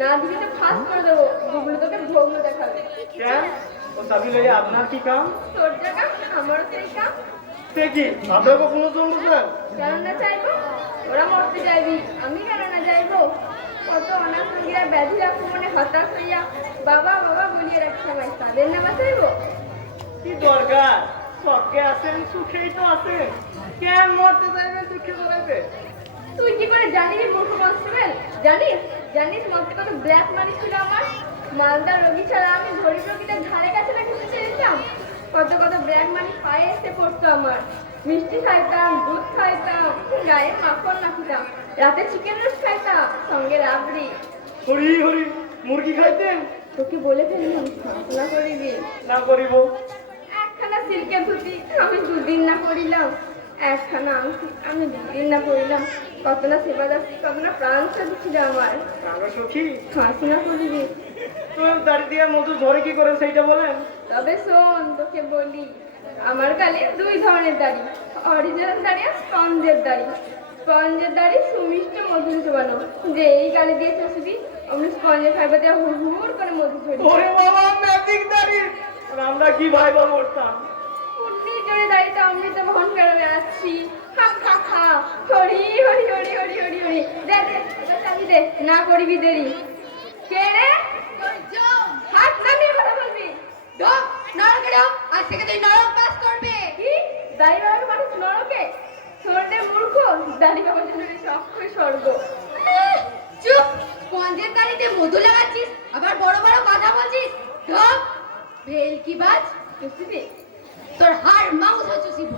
না দিবি তো ফাঁস করে দেবো গুগলে তোকে ভোগলো দেখাবে কেন ও চাবি লইয়া আপনার কি কাম তোর জায়গা আমারও সেই কাম সে কি আপনার কখনো জন্ম স্যার কেন না চাইবো ওরা মরতে চাইবি আমি কেন না যাইবো কত অনাথ রোগীরা ব্যাধির আক্রমণে হতাশ হইয়া বাবা বাবা বলিয়ে রাখছে ভাই তাদের না বাঁচাইবো কি দরকার সবকে আছেন সুখেই তো আছেন কেন মরতে চাইবেন দুঃখে জড়াইতে তুই কি করে জানিস মূর্খ কনস্টেবল জানিস জানিস মধ্যে কত ব্ল্যাক মানি ছিল আমার মালদার রোগী ছাড়া আমি গরিব রোগীদের ধারে কাছে না কিছু চেয়েছিলাম কত কত ব্ল্যাক মানি পায়ে এসে পড়তো আমার মিষ্টি খাইতাম দুধ খাইতাম গায়ে মাখন মাখিতাম রাতে চিকেন রোস্ট খাইতাম সঙ্গে রাবড়ি হরি হরি মুরগি খাইতেন তোকে বলে ফেললাম না করিবি না করিব একখানা সিল্কের ধুতি আমি দুদিন না করিলাম একখানা আংটি আমি দুদিন না পরিলাম কত না সেবা যাচ্ছি কত না প্রাণ ছিল আমার কালো সখী হাসি না করিবি তো দাড়ি দিয়া মধু ঝরে কি করেন সেইটা বলেন তবে শোন তোকে বলি আমার গালে দুই ধরনের দাড়ি অরিজিনাল দাড়ি আর স্পঞ্জের দাড়ি স্পঞ্জের দাড়ি সুমিষ্ট মধু চোবানো যে এই গালে দিয়ে চষবি অমনি স্পঞ্জের ফাইবার দিয়ে হুড় হুড় করে মধু ঝরি ওরে বাবা ম্যাজিক দাড়ি আর আমরা কি ভাইবা করতাম পুটলির জোরে দাড়িতে অমৃত বহন করে বেড়াচ্ছি খা খা খা হরি হরি হরি হরি হরি হরি দে দে এবার চাবি দে না করবি দেরি কে রে হাত নামিয়ে কথা বলবি নরকে যাও আজ থেকে তুই নরক বাস করবে কি দাড়ি বাবার মানুষ নরকে শোনে মূর্খ দাড়ি বাবার জন্য সবই স্বর্গ চুপ স্পঞ্জের দাড়িতে মধু লাগাচ্ছিস আবার বড় বড় কথা বলছিস ঢোক ভেলকি বাজ চুষিবি তোর হাড় মাংস চুষিব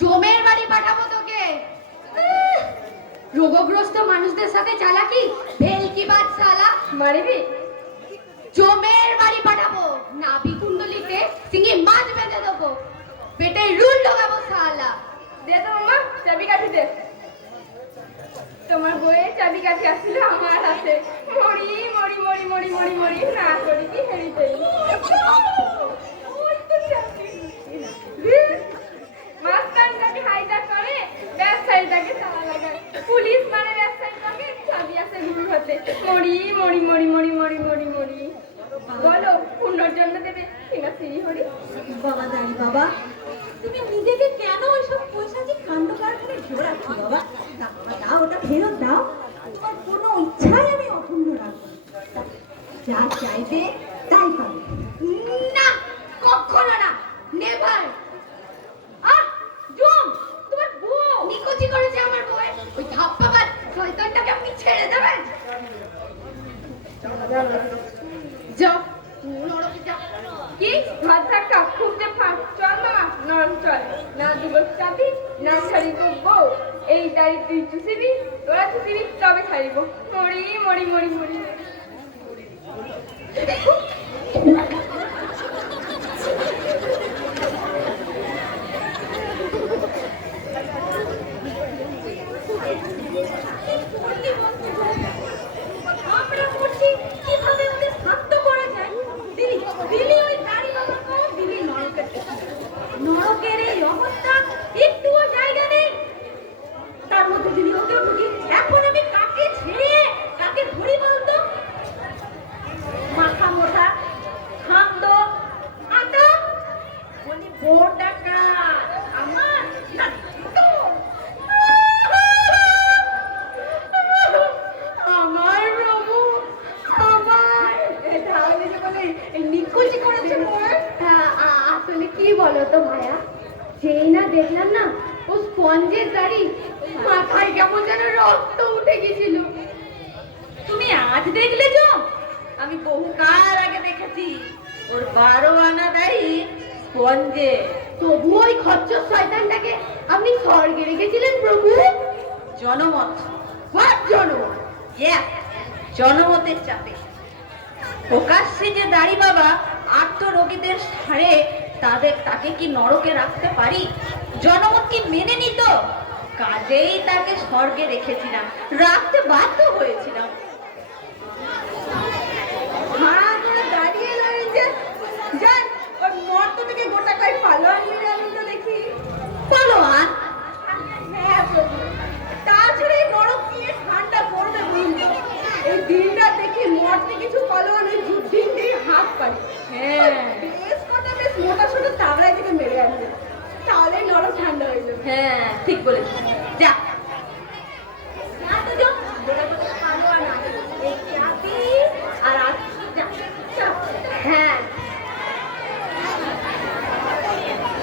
জমের বাড়ি পাঠাবো তোকে রোগগ্রস্ত মানুষদের সাথে চালাকি ভেলকি বাজ শালা মারিবি জমের বাড়ি পাঠাবো নাভি কুণ্ডলিতে সিঙ্গি মাছ বেঁধে দেবো পেটে রুল লাগাবো শালা দে তো মামা চাবি কাঠি দে তোমার বইয়ের চাবি কাঠি আসলে আমার হাতে মরি মরি মরি মরি মরি মরি না করি কি হেরিতে মাস্টারটাকে হাইজাক করে ব্যবসায়ীটাকে তালা লাগায় পুলিশ মানে ব্যবসায়ী থাকে চাবি আছে গুরুর হাতে মরি মরি মরি মরি মরি মরি মরি বলো পুনর্জন্ম দেবে কিনা শ্রী হরি বাবা দাঁড়ি বাবা তুমি নিজেকে কেন ওইসব পয়সাজি কাণ্ড কারখানায় জোড়াচ্ছ বাবা দাও ওটা ফেরত দাও তোমার কোনো ইচ্ছাই আমি অপূর্ণ রাখবো যা চাইবে তাই পাবে না কখনো না নেভার আহ জম তোমার বউ নিকুচি করেছে আমার বউয়ের ওই ধাপ্পাবাজ শয়তানটাকে আপনি ছেড়ে দেবেন যাও নরকে যাও কি ঘর থাকা খুব যে ফাঁক চল মা নরম চল না দিব চাবি না ছাড়িব বউ এই দাড়ি তুই চুষিবি তোরা চুষিবি তবে ছাড়িব মরি মরি মরি মরি আমরা করছি কিভাবে ওদের শান্ত করা যায় দিলি দিলি ওই দাড়ি বাবাকে দিলি নরকের এই অবস্থা একটুও জায়গা নেই তার মধ্যে দিলি ওকেও ঢুকি এখন আমি কাকে ছেড়ে কাকে ধরি বলতো মাথা মোটা খান্দ আটা বলি বোর ডাকাত আমার না তোর আমার প্রভু আমার তাহলে যে বলে এই নিকুচি করেছে মোর আসলে কি বলো তো মায়া যেই না দেখলাম না ও স্পঞ্জের দাড়ি মাথায় কেমন যেন রক্ত উঠে গেছিল তুমি আজ দেখলে তো আমি বহুকাল আগে দেখেছি। ওর 12 আনা দাড়ি স্পঞ্জে। তবু ওই খচ্চর শয়তানটাকে আপনি স্বর্গে রেখেছিলেন প্রভু। জনমত। হোয়াট জনমত? জনমতের চাপে প্রকাশ্যে যে দাড়ি বাবা আর্ত রোগীদের সারে তাকে কি নরকে রাখতে পারি? জনমত কি মেনে নিত? কাজেই তাকে স্বর্গে রেখেছিলাম, রাখতে বাধ্য হয়েছিলাম। দাঁড়িয়ে রয়েছেন যে যান ওর মর্ত থেকে গোটা কয়েক পালোয়ান মেরে আনুন তো দেখি। পালোয়ান? হ্যাঁ প্রভু, তাছাড়া এই নরক নিয়ে ঠান্ডা পড়বে বলুন তো? এই দিনটা দেখি মর্তে কিছু পালোয়ান ওই যুদ্ধিন দিয়ে হাত পারে। হ্যাঁ বেশ মোটা সোটা তাবড়ায় থেকে মেরে আনবে, তাহলে নরক ঠান্ডা হয়ে যাবে। হ্যাঁ ঠিক বলেছিস। যা যা তো যা, গোটা গোটা পালোয়ান আছে, এই চাবি আর আসছি। যা হ্যাঁ,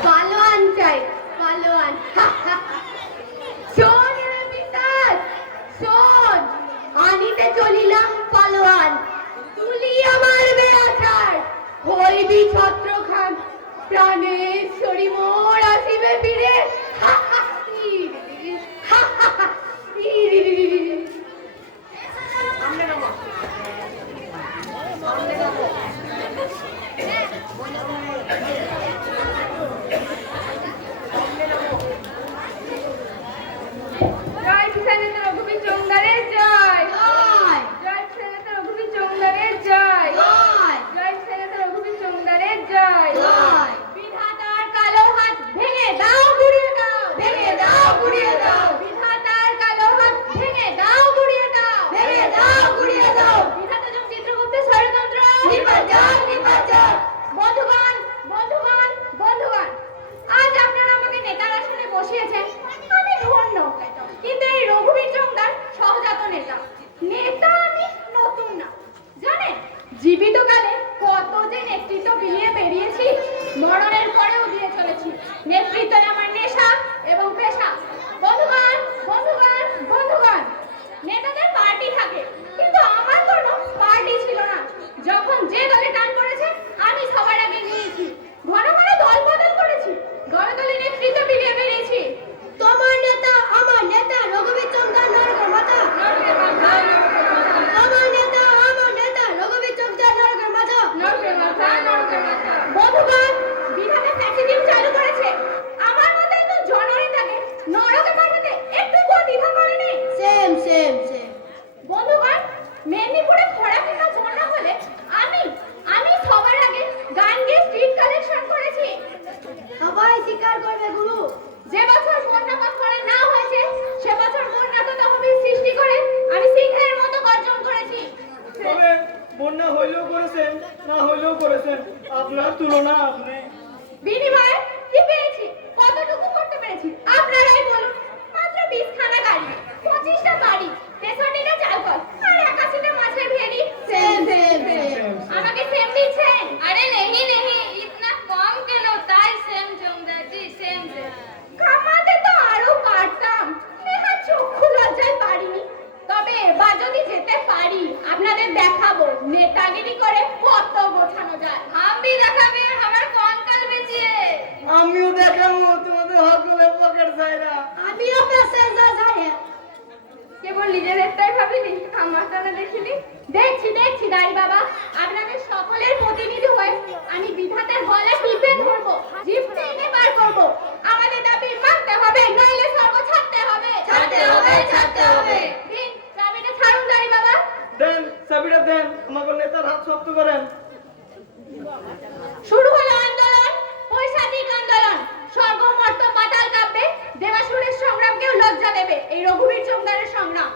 পালোয়ান চাই, পালোয়ান। শোন রে বিশাল, শোন, আনিতে চলিলাম পালোয়ান, তুলি আমার বেয়াছাড়, হইবি ছত্রখান, প্রাণেশ্বরী মোর আসিবে ফিরে। জয় কিষানেতে রঘুবীর চৌঙ্গারের জয়। জয় কিষানেতে রঘুবীর চৌঙ্গারের জয়। জয় কিষানেতে রঘুবীর চৌঙ্গারের জয়। বিধাতার কালো হাত ভেঙে দাও, গুড়িয়ে দাও, ভেঙে দাও, গুড়িয়ে দাও। বিধাতার কালো হাত ভেঙে দাও, গুড়িয়ে দাও, ভেঙে দাও, গুড়িয়ে দাও। বিধাতা যোগ চিত্রগুপ্তের ষড়যন্ত্র নির্বাচন, নির্বাচন। বন্ধুগণ, বন্ধুগণ, বন্ধুগণ, আজ আপনারা আমাকে নেতার আসনে বসিয়েছেন, আমি ধন্য। কিন্তু এই রঘুবীর চৌঙ্গার সহজাত নেতা। নেতা আমি নতুন না, জানেন? জীবিতকালে কত যে নেতৃত্ব বিলিয়ে বেরিয়েছি, মরণের পরেও দিয়ে চলেছি। নেতৃত্ব আমার নেশা এবং পেশা। বন্ধুগণ, বন্ধুগণ, বন্ধুগণ, নেতাদের পার্টি থাকে, কিন্তু আমার কোনো পার্টি ছিল না। যখন যে দলে টান পড়েছে আমি সবার আগে নিয়েছি। ঘন ঘন দল বদল করেছি, দলে দলে নেতৃত্ব বিলিয়ে বেরিয়েছি। তোমার নেতা আমার নেতা রঘুবীর চৌঙ্গার নরকের মাথা। নরকের মাথা, নরকের মাথা, তোমার নেতা আমার নেতা রঘুবীর চৌঙ্গার নরকের মাথা। নরকের মাথা, নরকের মাথা। বন্ধুগণ, বিধাতা ফ্যাসিজম চালু করেছে। আমার মাথায় তো জননেতাকে নরকে পাঠাতে একটু দ্বিধা করেনি। Same same same. বন্ধুগণ, মেদিনীপুরে খরা কিংবা বন্যা হলে আমি সবার আগে গান গেয়ে স্ট্রিট কালেকশন করেছি। সবাই স্বীকার করবে গুরু, যে বছর বন্যা বা খরা না হয়েছে সে বছর বন্যা তো তহবিল সৃষ্টি করে আমি সিংহের মতো গর্জন করেছি। তবে বন্যা হইলেও করেছেন, না হইলেও করেছেন, আপনার তুলনা আপনি। বিনিময়ে কি পেয়েছি, কতটুকু করতে পেরেছি আপনারাই বলুন। মাত্র 20 খানা গাড়ি, 25টা বাড়ি, 63টা চালকল আর 81টা মাছের ভেড়ি। Same same same. আমাকে সেম দিচ্ছেন? अरे नहीं नहीं, इतना कम क्यों? ताई सेम चौंगा जी, सेम सेम। কামাতে তো আরো পারতাম, নেহা চক্ষু লজ্জায় পারিনি। তবে এবার যদি যেতে পারি আপনাদের দেখাবো নেতাগিরি করে কত গোছানো যায়। हम भी देखा भी हमारे कौन कल बेचिए। আমিও দেখাবো তোমাদের হকলে পকেট চাইরা। আমিও প্যাসেঞ্জার যাই। কেবল নিজেদেরটাই ভাবিনি, আমারটা না দেখিলি? দেখছি দেখছি দাঁড়ি বাবা, আপনাদের সকলের প্রতিনিধি হয়ে আমি বিধাতার গলা টিপে ধরবো, জিভ টেনে বার করবো। আমাদের দাবি মানতে হবে, নইলে স্বর্গ ছাড়তে হবে, ছাড়তে হবে, ছাড়তে হবে। দিন চাবিটা ছাড়ুন দাঁড়ি বাবা। দেন চাবিটা দেন, আমাকে নেতার হাত শক্ত করেন। শুরু হলো আন্দোলন, পৈশাচিক আন্দোলন। স্বর্গ মর্ত পাতাল কাঁপবে, দেবাসুরের সংগ্রামকেও লজ্জা দেবে এই রঘুবীর চৌঙ্গারের সংগ্রাম।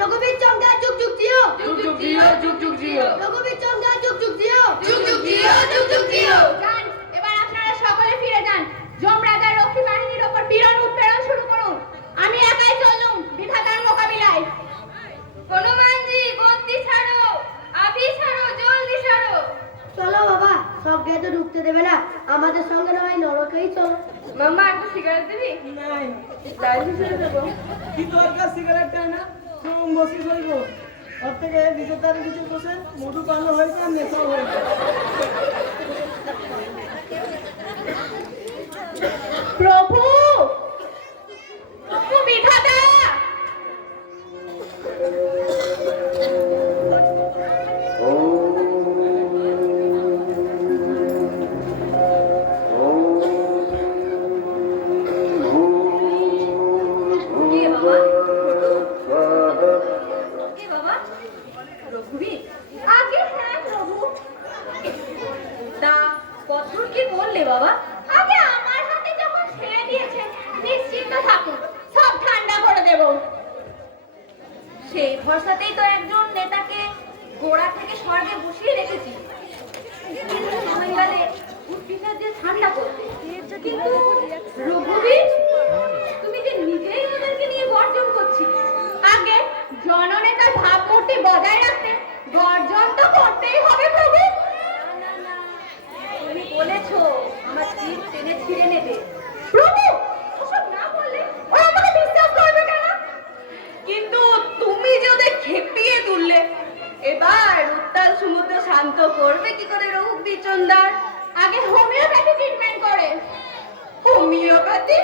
রঘুবীর চৌঙ্গার যুগ যুগ জিও, যুগ যুগ জিও, যুগ যুগ জিও। রঘুবীর চৌঙ্গার যুগ যুগ জিও, যুগ যুগ জিও, যুগ যুগ জিও। যান, এবার আপনারা সকলে ফিরে যান। যমরাজার রক্ষী বাহিনীর ওপর পীড়ন উৎপীড়ন শুরু করুন। আমি একাই চললুম বিধাতার মোকাবিলায়। হনুমান জি, গতি ছাড়ো, আভি ছাড়ো, জলদি ছাড়ো। চলো বাবা, সব গেটে ঢুকতে দেবে না, আমাদের সঙ্গে নয় নরকেই চলো। মামা একটা সিগারেট দিবি? নাই, লাইট হিসেবে দেবো। কি দরকার সিগারেট টাই না? বসি হইব। ওর থেকে বিচার তার বিচার করছে মধু পানো হয়েছে আর নেশাও হয়েছে। প্রভু প্রভু বিধাতা কে বাবা? কে বাবা? রঘুবীর? আগে হ্যাঁ প্রভু তা পত্র কি বললে বাবা? আগে আমার হাতে যখন ছেড়ে দিয়েছে নিশ্চিন্ত থাকুন সব ঠান্ডা করে দেব। সেই ভরসাতেই তো একজন নেতাকে গোড়া থেকে স্বর্গে বসিয়ে রেখেছি, কিন্তু সময় গেলে উৎপিটা যে ঠান্ডা করবে। কিন্তু রঘুবীর, তুমি যে নিজেই ওদেরকে নিয়ে গর্জন করছিলে। আগে জননেতার ভাবমূর্তি বজায় রাখতে গর্জন তো করতেই হবে প্রভু। না, না, তুমি বলেছো আমার জিভ টেনে ছিঁড়ে নেবে। প্রভু ওসব না বললে ওরা আমাকে বিশ্বাস করবে কেন? কিন্তু তুমি যে ওদের খেপিয়ে তুললে, এবার উত্তাল সমুদ্র শান্ত করবে কি করে রঘুবীর চন্দার? আগে হোমিওপ্যাথি ট্রিটমেন্ট করে। হোমিওপ্যাথি?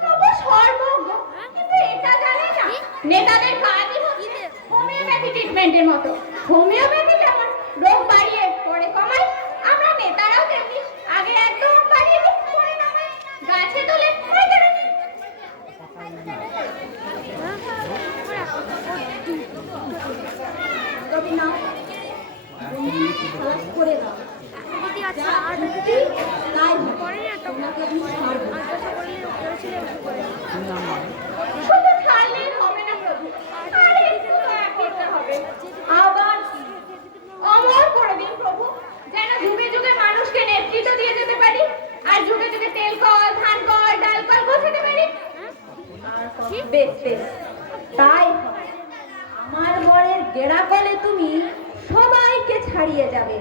প্রভু সর্বজ্ঞ, কিন্তু এটা জানে না নেতাদের কাজই হচ্ছে হোমিওপ্যাথি ট্রিটমেন্টের মতো। হোমিওপ্যাথি যেমন রোগ বাড়িয়ে পরে কমায়, আমরা নেতারাও তেমনি আগে একদম বাড়িয়ে দিই পরে কমায়, গাছে তোলে পরে কেটে দিই। তবে না, তুমি খালাস করে দাও। তাই তোমাকে আমি ছাড়বো না। শুধু ছাড়লেই হবে না প্রভু, আর একটু দয়া করতে হবে। আবার কি? অমর করে দিন প্রভু, যেন যুগে যুগে মানুষকে নেতৃত্ব দিয়ে যেতে পারি, আর যুগে যুগে তেল কল, ধান কল, ডাল কল বসাতে পারি। আর কথা বেশ বেশ, তাই হবে। আমার ঘরের গেড়াকলে তুমি সবাইকে ছাড়িয়ে যাবে,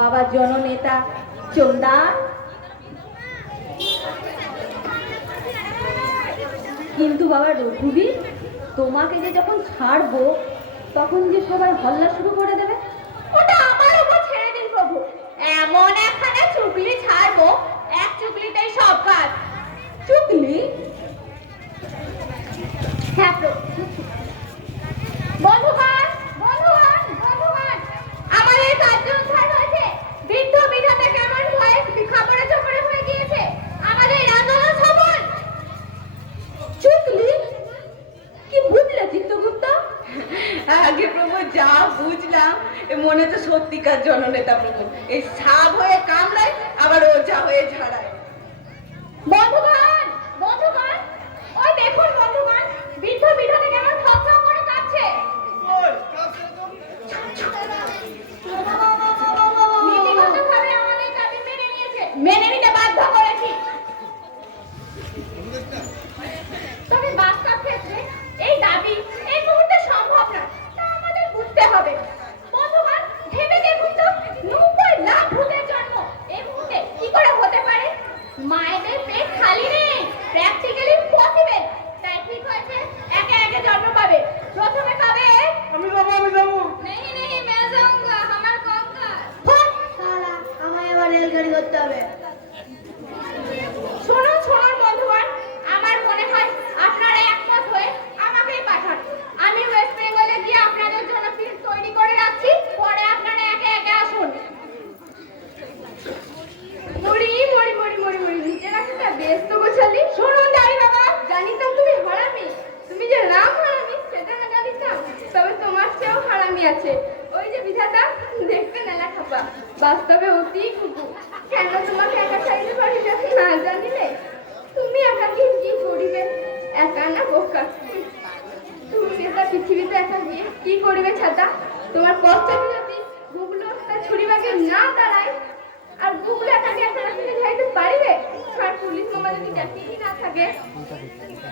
বাবা জননেতা চন্দার। কিন্তু বাবা রঘুবীর, তোমাকে যে যখন ছাড়বো তখন যে সবাই হল্লা শুরু করে দেবে। ওটা আমার উপর ছেড়ে দিন প্রভু, এমন একখানা চুগলি ছাড়বো, এক চুগলিতেই সব কাজ। চুগলি? হ্যাঁ প্রভু। বন্ধুগণ, বন্ধুগণ, বন্ধুগণ, আমাদের কার্য উদ্ধার হয়েছে। বৃদ্ধ বিধাতা কেমন ভয়ে খাবারে চোপড়ে হয়ে গিয়েছে। আমাদের আন্দোলন সফল। চুগলি? কি বুঝলে চিত্তগুপ্ত? আগে প্রভু যা বুঝলাম, এ মনে তো সত্যিকার জননেতা প্রভু। এই সাপ হয়ে কামড়ায় আবার ওঝা হয়ে ঝাড়ায়। বন্ধুগণ, বন্ধুগণ, ওই দেখুন বন্ধুগণ, বৃদ্ধ বিধাতা কেমন থপথপ করে কাঁপছে। নীতিগতভাবে আমাদের দাবি মেনে নিয়েছে, মেনে নিতে বাধ্য করেছি। তবে বাস্তব ক্ষেত্রে এই দাবি এই মুহূর্তে সম্ভব নয়, তা আমাদের বুঝতে হবে। বন্ধুগণ, ভেবে দেখুন তো, 90 লাখ ভূতের জন্ম এই মুহূর্তে কি করে হতে পারে? মায়েদের পেট খালি নেই, প্র্যাকটিক্যালি পসিবল। তাই ঠিক হয়েছে একে একে জন্ম পাবে। প্রথমে পাবে আমি যাবো। नहीं नहीं मैं जाऊंगा, हमारा काम का साला আমায় আবার রেলগাড়ি করতে হবে। শুনুন শুনুন বন্ধুগণ, আমার মনে হয় আপনারা একমত হয়ে আমাকেই পাঠান। আমি ওয়েস্ট বেঙ্গলে গিয়ে আপনাদের জন্য ফিল্ড তৈরি করে রাখছি, পরে আপনারা একে একে আসুন। মরি মরি মরি মরি মরি নিচে রাখতে বেশ তো গোছালি। শুনুন দাঁড়ি বাবা, জানিতাম তুমি হারামি, তুমি যে রাম হারামি সেটা না জানিতাম, তবে তোমার চেয়েও হারামি আছে। ওই যে বিধাতা, দেখতে নেলা খাপা, বাস্তবে অতি কুকু। কেন তোমাকে একা ছাড়িতে পারি না জানিলে? তুমি একা কি করিবে? একা না বোকা। তুমি নেতা পৃথিবীতে একা গিয়ে কি করিবে ছাতা? তোমার কষ্ট যদি গুগলো তার ছুরি বাগে না দাঁড়ায়, আর গুগলো একাকে একটা রাস্তায় যাইতে পারিবে? আর পুলিশ মামা যদি ডেপুটি না থাকে,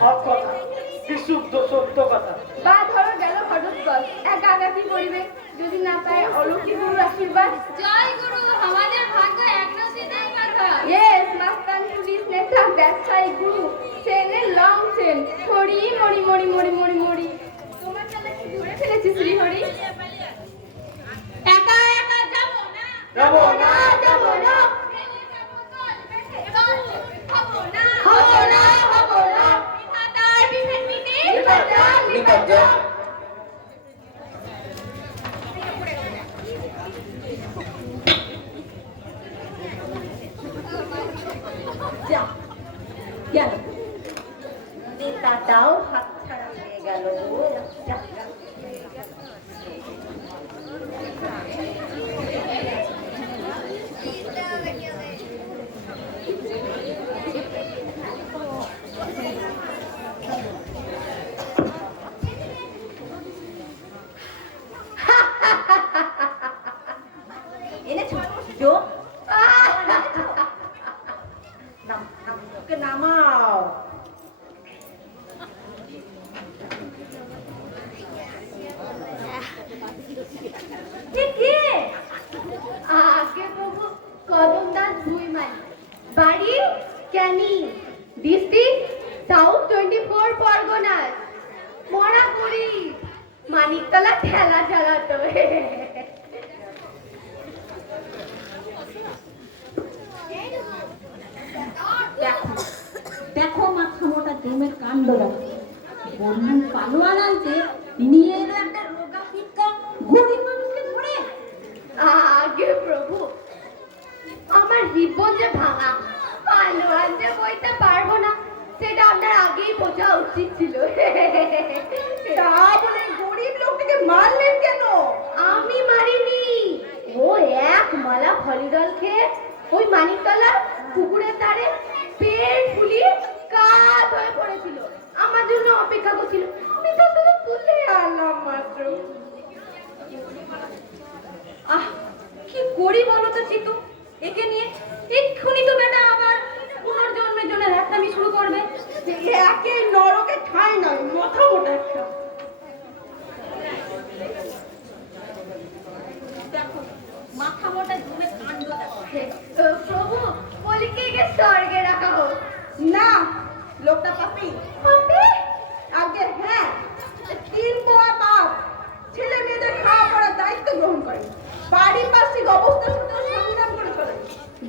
হক কথা, বিশুদ্ধ সত্য কথা। বা ধরো গেল ঘটোৎকচ, একা একা কি করিবে যদি না পায় অলৌকিক গুরুর আশীর্বাদ? জয় গুরু, আমাদের ভাগ্য এক নসিবেই বাঁধা। ইয়েস, মাস্তান পুলিশ নেতা ব্যবসায়ী গুরু, চেনে লং চেন, মরি মরি মরি মরি মরি মরি। তোমার চালা কি ধরে ফেলেছে এসেছি শ্রীহরি। একা একা যাবো না। যাবো না, যাবো না, হবো না, হবো না, বিধাতার বিধান মিটে বিধাতার বিধাতা। যা গেল, নেতাটাও হাত ছাড়া হয়ে গেল। যা, যা। এনেছো জো? নাম নাম ওকে নামাও। কে? আগে প্রভু কদম দাস ভুইমাই, বাড়ি ক্যানি, ডিস্ট্রিক্ট সাউথ 24 পরগনাস, মরাপুরি, মানিকতলা ঠেলা চালাতো। দেখো দেখো মাথা মোটা জমের কাণ্ড দেখো। বন্ধু পালোয়ান আনতে নিয়ে এলো একটা রোগা পিটকা গরিব মানুষকে ধরে। আগে প্রভু আমার রিবন যে ভাঙা, পালোয়ান যে বইতে পারবো না সেটা আপনার আগেই বোঝা উচিত ছিল। তা বলে গরিব লোকটাকে মারলেন কেন? আমি মারিনি, ও এক মালা ফলিদল খেয়ে ওই মানিকতলার পুকুরের ধারে পেট ফুলিয়ে কাত হয়ে পড়েছিল, আমার জন্য অপেক্ষা করছিল। আমি তো শুধু তুলে আনলাম মাত্র। আহ কি করি বলো তো চিতু, একে নিয়ে এক্ষুনি তো বেটা আবার পুনর্জন্মের জন্য হ্যাকামি শুরু করবে। একে নরকে ঠাঁই নয়, মাথা মোটা একটা। দেখো মাথা মোটা জমের কাণ্ড দেখো। প্রভু বলিকে গে স্বর্গে রাখা হোক। না, লোকটা পাপী। আগে হ্যাঁ, 3 পোয়া পাপ, ছেলে মেয়েদের খাওয়া পড়ার দায়িত্ব গ্রহণ করে, পারিপার্শ্বিক অবস্থার সাথে সংগ্রাম করে চলে,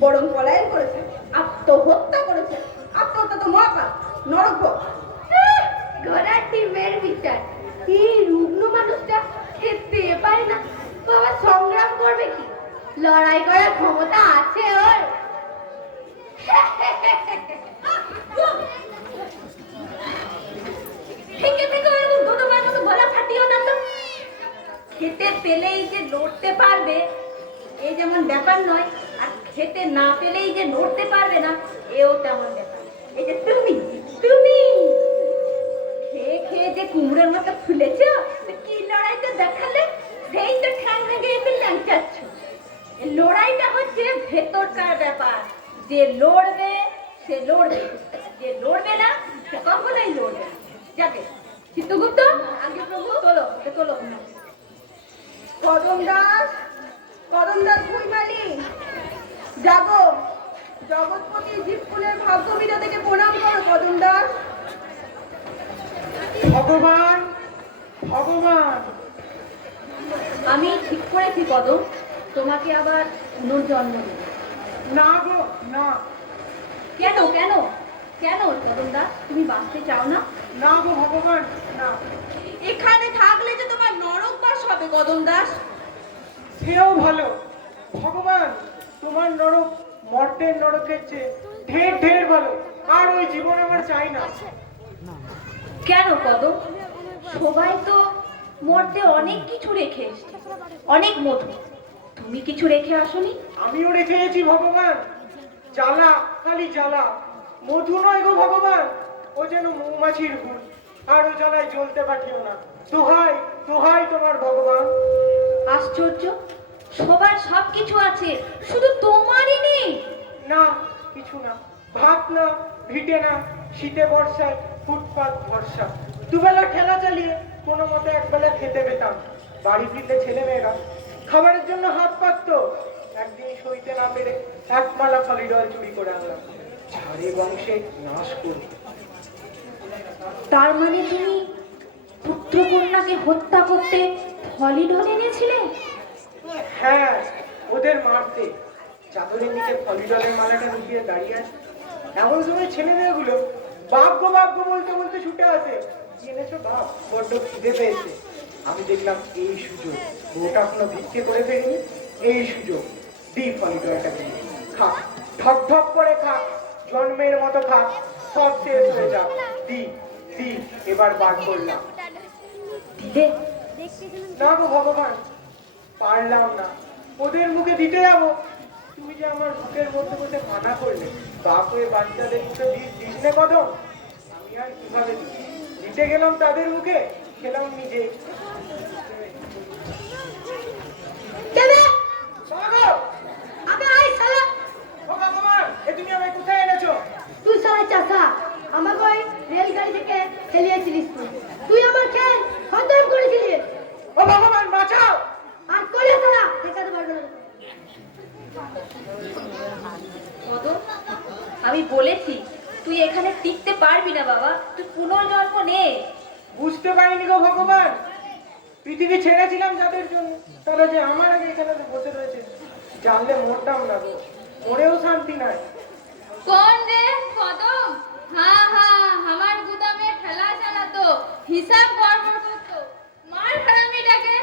বরং পলায়ন করেছে, আত্মহত্যা করেছে। আত্মহত্যা তো মহাপাপ, নরক। ঘোড়ার টিমের বিচার, এই রুগ্ন মানুষটা খেতে পারে না, বাবা সংগ্রাম করবে কি? লড়াই করার ক্ষমতা আছে ওর। থেকে থেকে এরকম দুটোবার মতো গলা ফাটিও না তো। খেতে পেলেই যে লড়তে পারবে এই যেমন ব্যাপার নয়, আর খেতে না পেলেই যে লড়তে পারবে না এও তেমন ব্যাপার। এই যে তুমি তুমি খেয়ে খেয়ে যে কুমড়োর মতো ফুলেছ, কি লড়াইটা দেখালে? সেই তো ঠ্যাং ভেঙে এসে ল্যাংচাচ্ছ। এই লড়াইটা হচ্ছে ভেতরকার ব্যাপার। যে লড়বে সে লড়বে, যে লড়বে না সে কখনোই লড়বে না। যাবে চিত্তগুপ্ত, আগে প্রভু তোলো, ওকে তোলো। কদম দাস, কদম দাস ভুইমালি, জাগো, জগৎপতি জীবকুলের ভাগ্য বিধাতাকে প্রণাম করো কদম দাস। ভগবান, ভগবান। আমি ঠিক করেছি কদম, তোমাকে আবার পুনর্জন্ম দেব। না গো না, কেন কেন কেন কদম দাস, তুমি বাঁচতে চাও না? না গো ভগবান না। এখানে থাকলে যে তোমার নরক বাস হবে কদম দাস। সেও ভালো ভগবান, তোমার নরক মর্তের নরকের চেয়ে ঢের ঢের ভালো, আর ওই জীবন আমার চাই না। কেন কদম, সবাই তো মরতে অনেক কিছু রেখে এসছে, অনেক মধু। তুমি কিছু রেখে আসোনি? আমিও রেখে গেছি ভগবান, জ্বালা, খালি জ্বালা। মধু নয় গো ভগবান, ও যেন মৌমাছির হুল, আর ও জ্বালায় জ্বলতে পাঠিও না। দোহাই দোহাই তোমার ভগবান। আশ্চর্য, সবার সব কিছু আছে, শুধু তোমারই নেই। না কিছু না, ভাত না, ভিটে না, শীতে বর্ষায় ফুটপাত ভরসা। দুবেলা ঠেলা চালিয়ে কোনো মতে একবেলা খেতে পেতাম। বাড়ি ফিরলে ছেলে মেয়েরা খাবারের জন্য হাত পাতত। একদিন সইতে না পেরে এক মালা ফলিডল চুরি করে আনলাম, ঝাড়ি বংশে নাশ করি। তার মানে তুমি পুত্র কন্যাকে হত্যা করতে হলিডল এনেছিলে? হ্যাঁ, ওদের মারতে চাদরের নিচে ফলিডলের মালাটা লুকিয়ে দাঁড়িয়ে আছে। এমন সময় ছেলে মেয়েগুলো বাগ্য বাগ্য বলতে বলতে ছুটে আসে। কি এনেছো বাপ? বড্ড খিদে পেয়েছে। আমি দেখলাম এই সুযোগ, ওটা এখনো ভিক্ষে করে ফেলিনি, এই সুযোগ দি ফলিডলটা দিয়ে খা, ঠক ঠক করে খা, জন্মের মতো খা, সব শেষ হয়ে যাও। দি দি এবার বাদ করলাম। দিলে? না গো ভগবান, পারলাম না। ওদের মুখে দিতে যাবো, তুমি যে আমার বুকের মধ্যে বসে মানা করলে বাপ হয়ে বাচ্চাদের মুখে দিস নে কদম। আমি আর কিভাবে দিতে গেলাম তাদের মুখে, খেলাম নিজে। ও ভগবান, এ তুমি আমায় কোথায় এনেছো? তুই সারা চাষা আমাকে ওই রেলগাড়ি থেকে ফেলিয়েছিলিস তুই আমার খেল খতম করেছিলিস। ও ভগবান বাঁচাও! আর করে সারা দেখাতে পারবে না। কদম, আমি বলেছি তুই এখানে টিকতে পারবি না বাবা, তুই পুনর্জন্ম নে। বুঝতে পারিনি গো ভগবান, পৃথিবী ছেড়েছিলাম যাদের জন্য, তারা যে আমার আগে এখানে বসে রয়েছে। জানলে মরতাম না গো, মরেও শান্তি নাই। कौन रे कदम? हाँ हाँ हमार गुदामे ठेला चालातो हिसाब गड़बड़ करतो मार हरामी डाके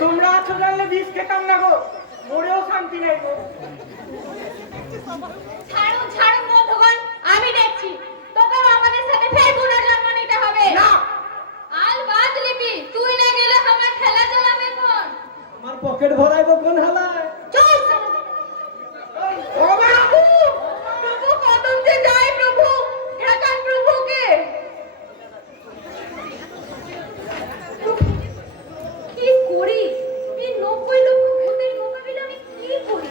তোমরা আছো জানলে বিষ খেতাম না গো, মরেও শান্তি নেই গো। ছাড়ো ছাড়ো মধুগণ আমি দেখছি তোকে আমাদের সাথে ফের পুনর্জন্ম নিতে হবে না, আল বাদ লিবি তুই না গেলে আমার ঠেলা চালাবে কোন আমার পকেট ভরাই কোন হালায়। চল সারা ভগবান, প্রভু কদম যে যায় প্রভু, ঠেকান প্রভুকে। কি করি? এই 90 লক্ষ ভূতের মোকাবিলা আমি কি করি?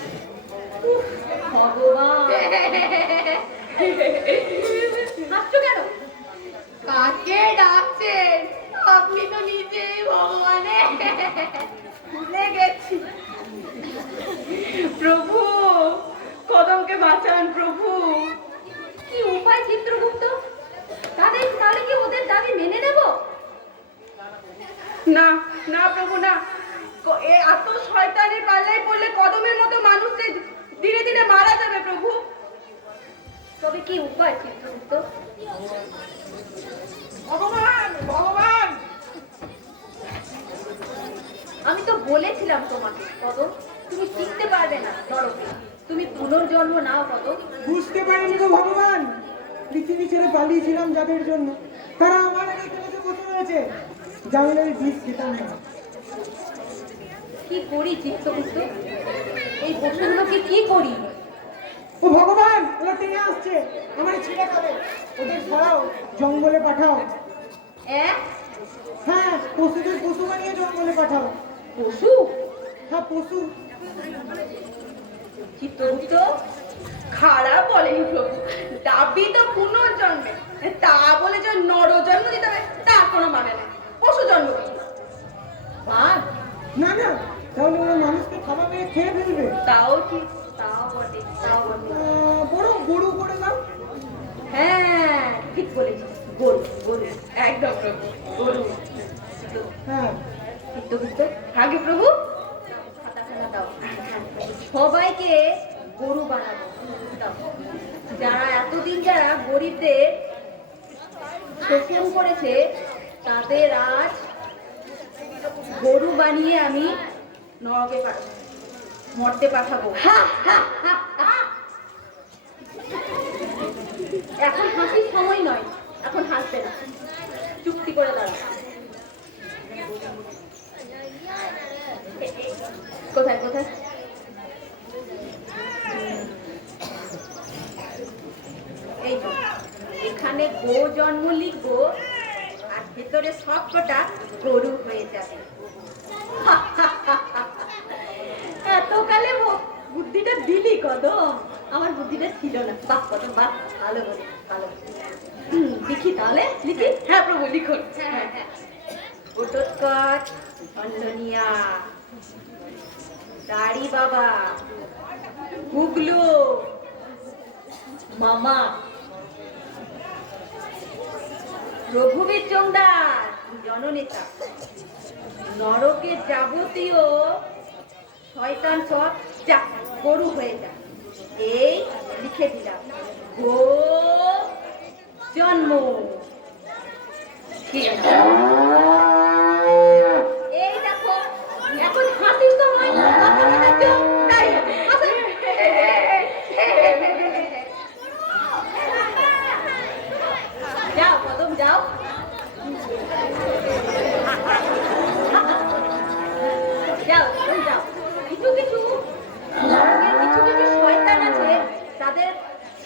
উফ, ভগবান! হাসছো কেন? কাকে ডাকছেন? আপনি তো নিজেই ভগবানে ভুলে গেছি। প্রভু কদমকে বাঁচান প্রভু। কি উপায় চিত্রগুপ্ত? তাহলে কি ওদের দাবি মেনে নেব? না না প্রভু না, এ এত শয়তানির পাল্লায় পড়লে কদমের মতো মানুষ যে ধীরে ধীরে মারা যাবে প্রভু। তবে কি উপায় চিত্রগুপ্ত? ভগবান, ভগবান! আমি তো বলেছিলাম তোমাকে কদম, তুমি টিকতে পারবে না নরকে। তুমি পুনর্জন্ম নাও কদম। বুঝতে পারিনি গো ভগবান, পৃথিবী ছেড়ে পালিয়েছিলাম যাদের জন্য, তারা আমার আগে এখানে এসে বসে রয়েছে। জানলে আমি বিষ খেতাম না। কি করি চিত্রগুপ্ত? এই পশুগুলোকে কি করি? ও ভগবান, ওরা টেনে আসছে, আমার ছেড়ে খাবে। ওদের সরাও, জঙ্গলে পাঠাও। হ্যাঁ, পশুদের পশু বানিয়ে জঙ্গলে পাঠাও। পশু? হ্যাঁ, পশু। চিত্রগুপ্ত, খারাপ বলেনি প্রভু, দাবি তো পুনর্জন্মে, তা বলে যে নরজন্ম দিতে হবে তার কোনো মানে নেই। পশু জন্ম দিই। বাঘ? না না, তাহলে ওরা মানুষকে খাবার পেয়ে খেয়ে ফেলবে। তাও ঠিক, তাও বটে, তাও বটে। বড় গরু করে দাও। হ্যাঁ, ঠিক বলেছিস, গরু, গরু। একদম প্রভু। গরু। হ্যাঁ, চিত্রগুপ্ত, আগে প্রভু খাতাখানা দাও। সবাইকে গরু বানাবো। দাও। যারা গরিবদের শোষণ করেছে তাদের আজ গরু বানিয়ে আমি নরকে মরতে পাঠাবো। এখন হাসির সময় নয়, এখন হাসবে না, চুক্তি করে দাঁড়া। কোথায় কোথায়? এই তো, এখানে গো জন্ম লিখবো আর ভেতরে সবকটা গরু হয়ে যাবে। এতকালে বুদ্ধিটা দিলি কদম, আমার বুদ্ধিটা ছিল না। বাহ কদম বাহ, ভালো বলে, ভালো। লিখি তাহলে, লিখি। হ্যাঁ প্রভু লিখুন। হ্যাঁ হ্যাঁ। ঘটোৎকচ, অঞ্জনিয়া, দাড়ি বাবা, গুগলু, মামা, রঘুবীর জমদার জননেতা, নরকের যাবতীয় শয়তান সব গরু হয়ে যায়। এই লিখে দিলাম, গো জন্ম। ঠিক আছে, এই দেখো এখন হাসির সময়, তাই যাও কদম যাও। যাও কদম যাও। কিছু কিছু নরকের কিছু কিছু শয়তান আছে, তাদের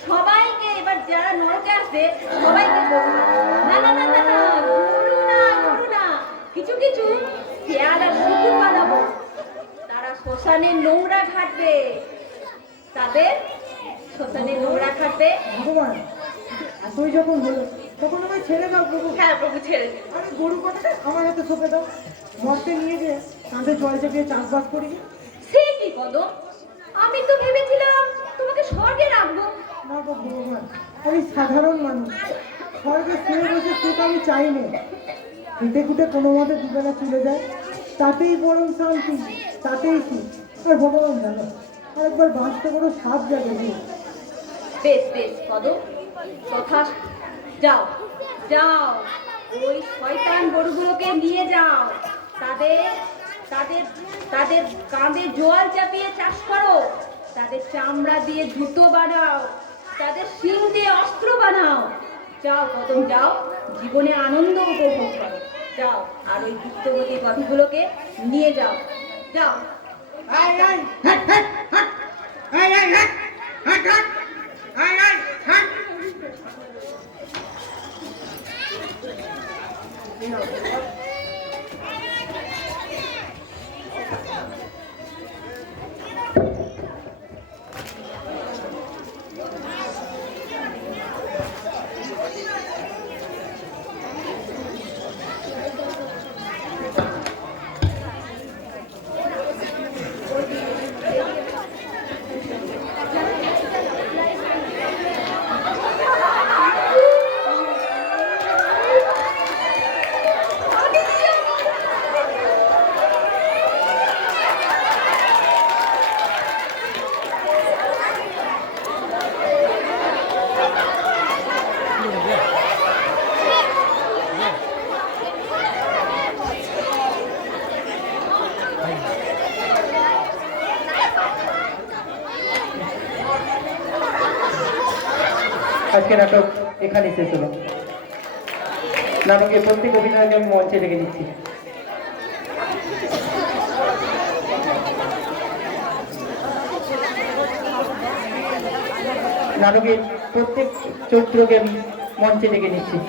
সবাইকে এবার যারা নরকে আসবে সবাইকে গরু না না না না না গরু না গরু না, কিছু কিছু শেয়াল আর কুকুর বানাবো। তারা শ্মশানে নোংরা ঘাটবে, তাদের শ্মশানে নোংরা ঘাটবে। ভগবান এতই যখন হলো তখন আমায় ছেড়ে দাও প্রভু। হ্যাঁ প্রভু ছেড়ে দিন। আরে গরু কটাকে আমার হাতে সঁপে দাও, মরতে নিয়ে যে কাঁধে জল চেপে চাষবাস করি। সে কি কদম, আমি তো ভেবেছিলাম তোমাকে স্বর্গে রাখবো। না গো ভগবান, আমি সাধারণ মানুষ, স্বর্গে শুয়ে বসে সুখ আমি চাই না। খেটে খুটে কোনো মতে দুবেলা চলে যায়, তাতেই বরং শান্তি, তাতেই সুখ। আর ভগবান জানো, আর একবার বাঁচতে কোনো সাপ জাগে নেই। বেশ বেশ কদম, কথা যাও যাও, ওই শয়তান গরুগুলোকে নিয়ে যাও, তাদের তাদের তাদের কাঁধে জল চাপিয়ে চাষ করো, তাদের চামড়া দিয়ে জুতো বানাও, তাদের শিং দিয়ে অস্ত্র বানাও। যাও কদম যাও, জীবনে আনন্দ উপভোগ করো। যাও, আর ওই গুপ্তবতী গভীগুলোকে নিয়ে যাও। যাও। আয় আয় হাট হাট হাট, আয় আয় হাট হাট হাট, আয় আয় হাট। আজকে নাটক এখানেই শেষ হলো। নাটকের প্রত্যেক অভিনয়কে আমি মঞ্চে রেখে দিচ্ছি। নাটকের প্রত্যেক চরিত্রকে আমি মঞ্চে রেখে নিচ্ছি।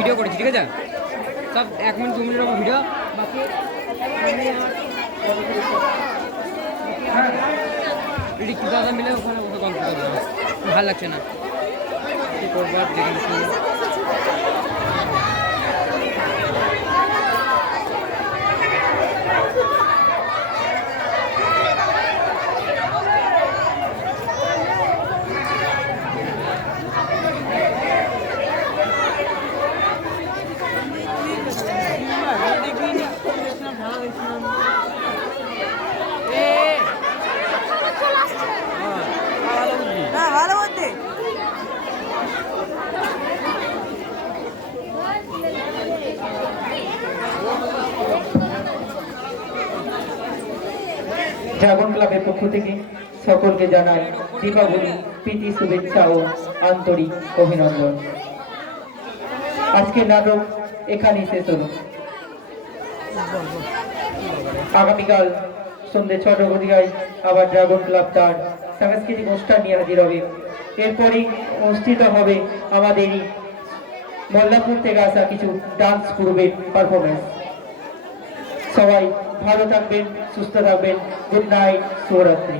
ভিডিও করেছি, ঠিক আছে? সব 1 মিনিট 2 মিনিটের মতো ভিডিও, বাকি ঋতিক দাদা মিলে ওখানে বসে গল্প করবো। ভালো লাগছে না, কি করবো আর দেখে নিচ্ছি। ড্রাগন ক্লাবের পক্ষ থেকে সকলকে জানাই দীপাবলি প্রীতি শুভেচ্ছা ও আন্তরিক অভিনন্দন। আজকের নাটক এখানেই শেষ হলো। আগামীকাল সন্ধ্যে 6টা ঘটিকায় আবার ড্রাগন ক্লাব তার সাংস্কৃতিক অনুষ্ঠান নিয়ে হাজির হবে। এরপরই অনুষ্ঠিত হবে আমাদেরই মল্লাপুর থেকে আসা কিছু ডান্স গ্রুপের পারফরমেন্স। সবাই ভালো থাকবেন, সুস্থ থাকবেন। গুড নাইট, শুভরাত্রি।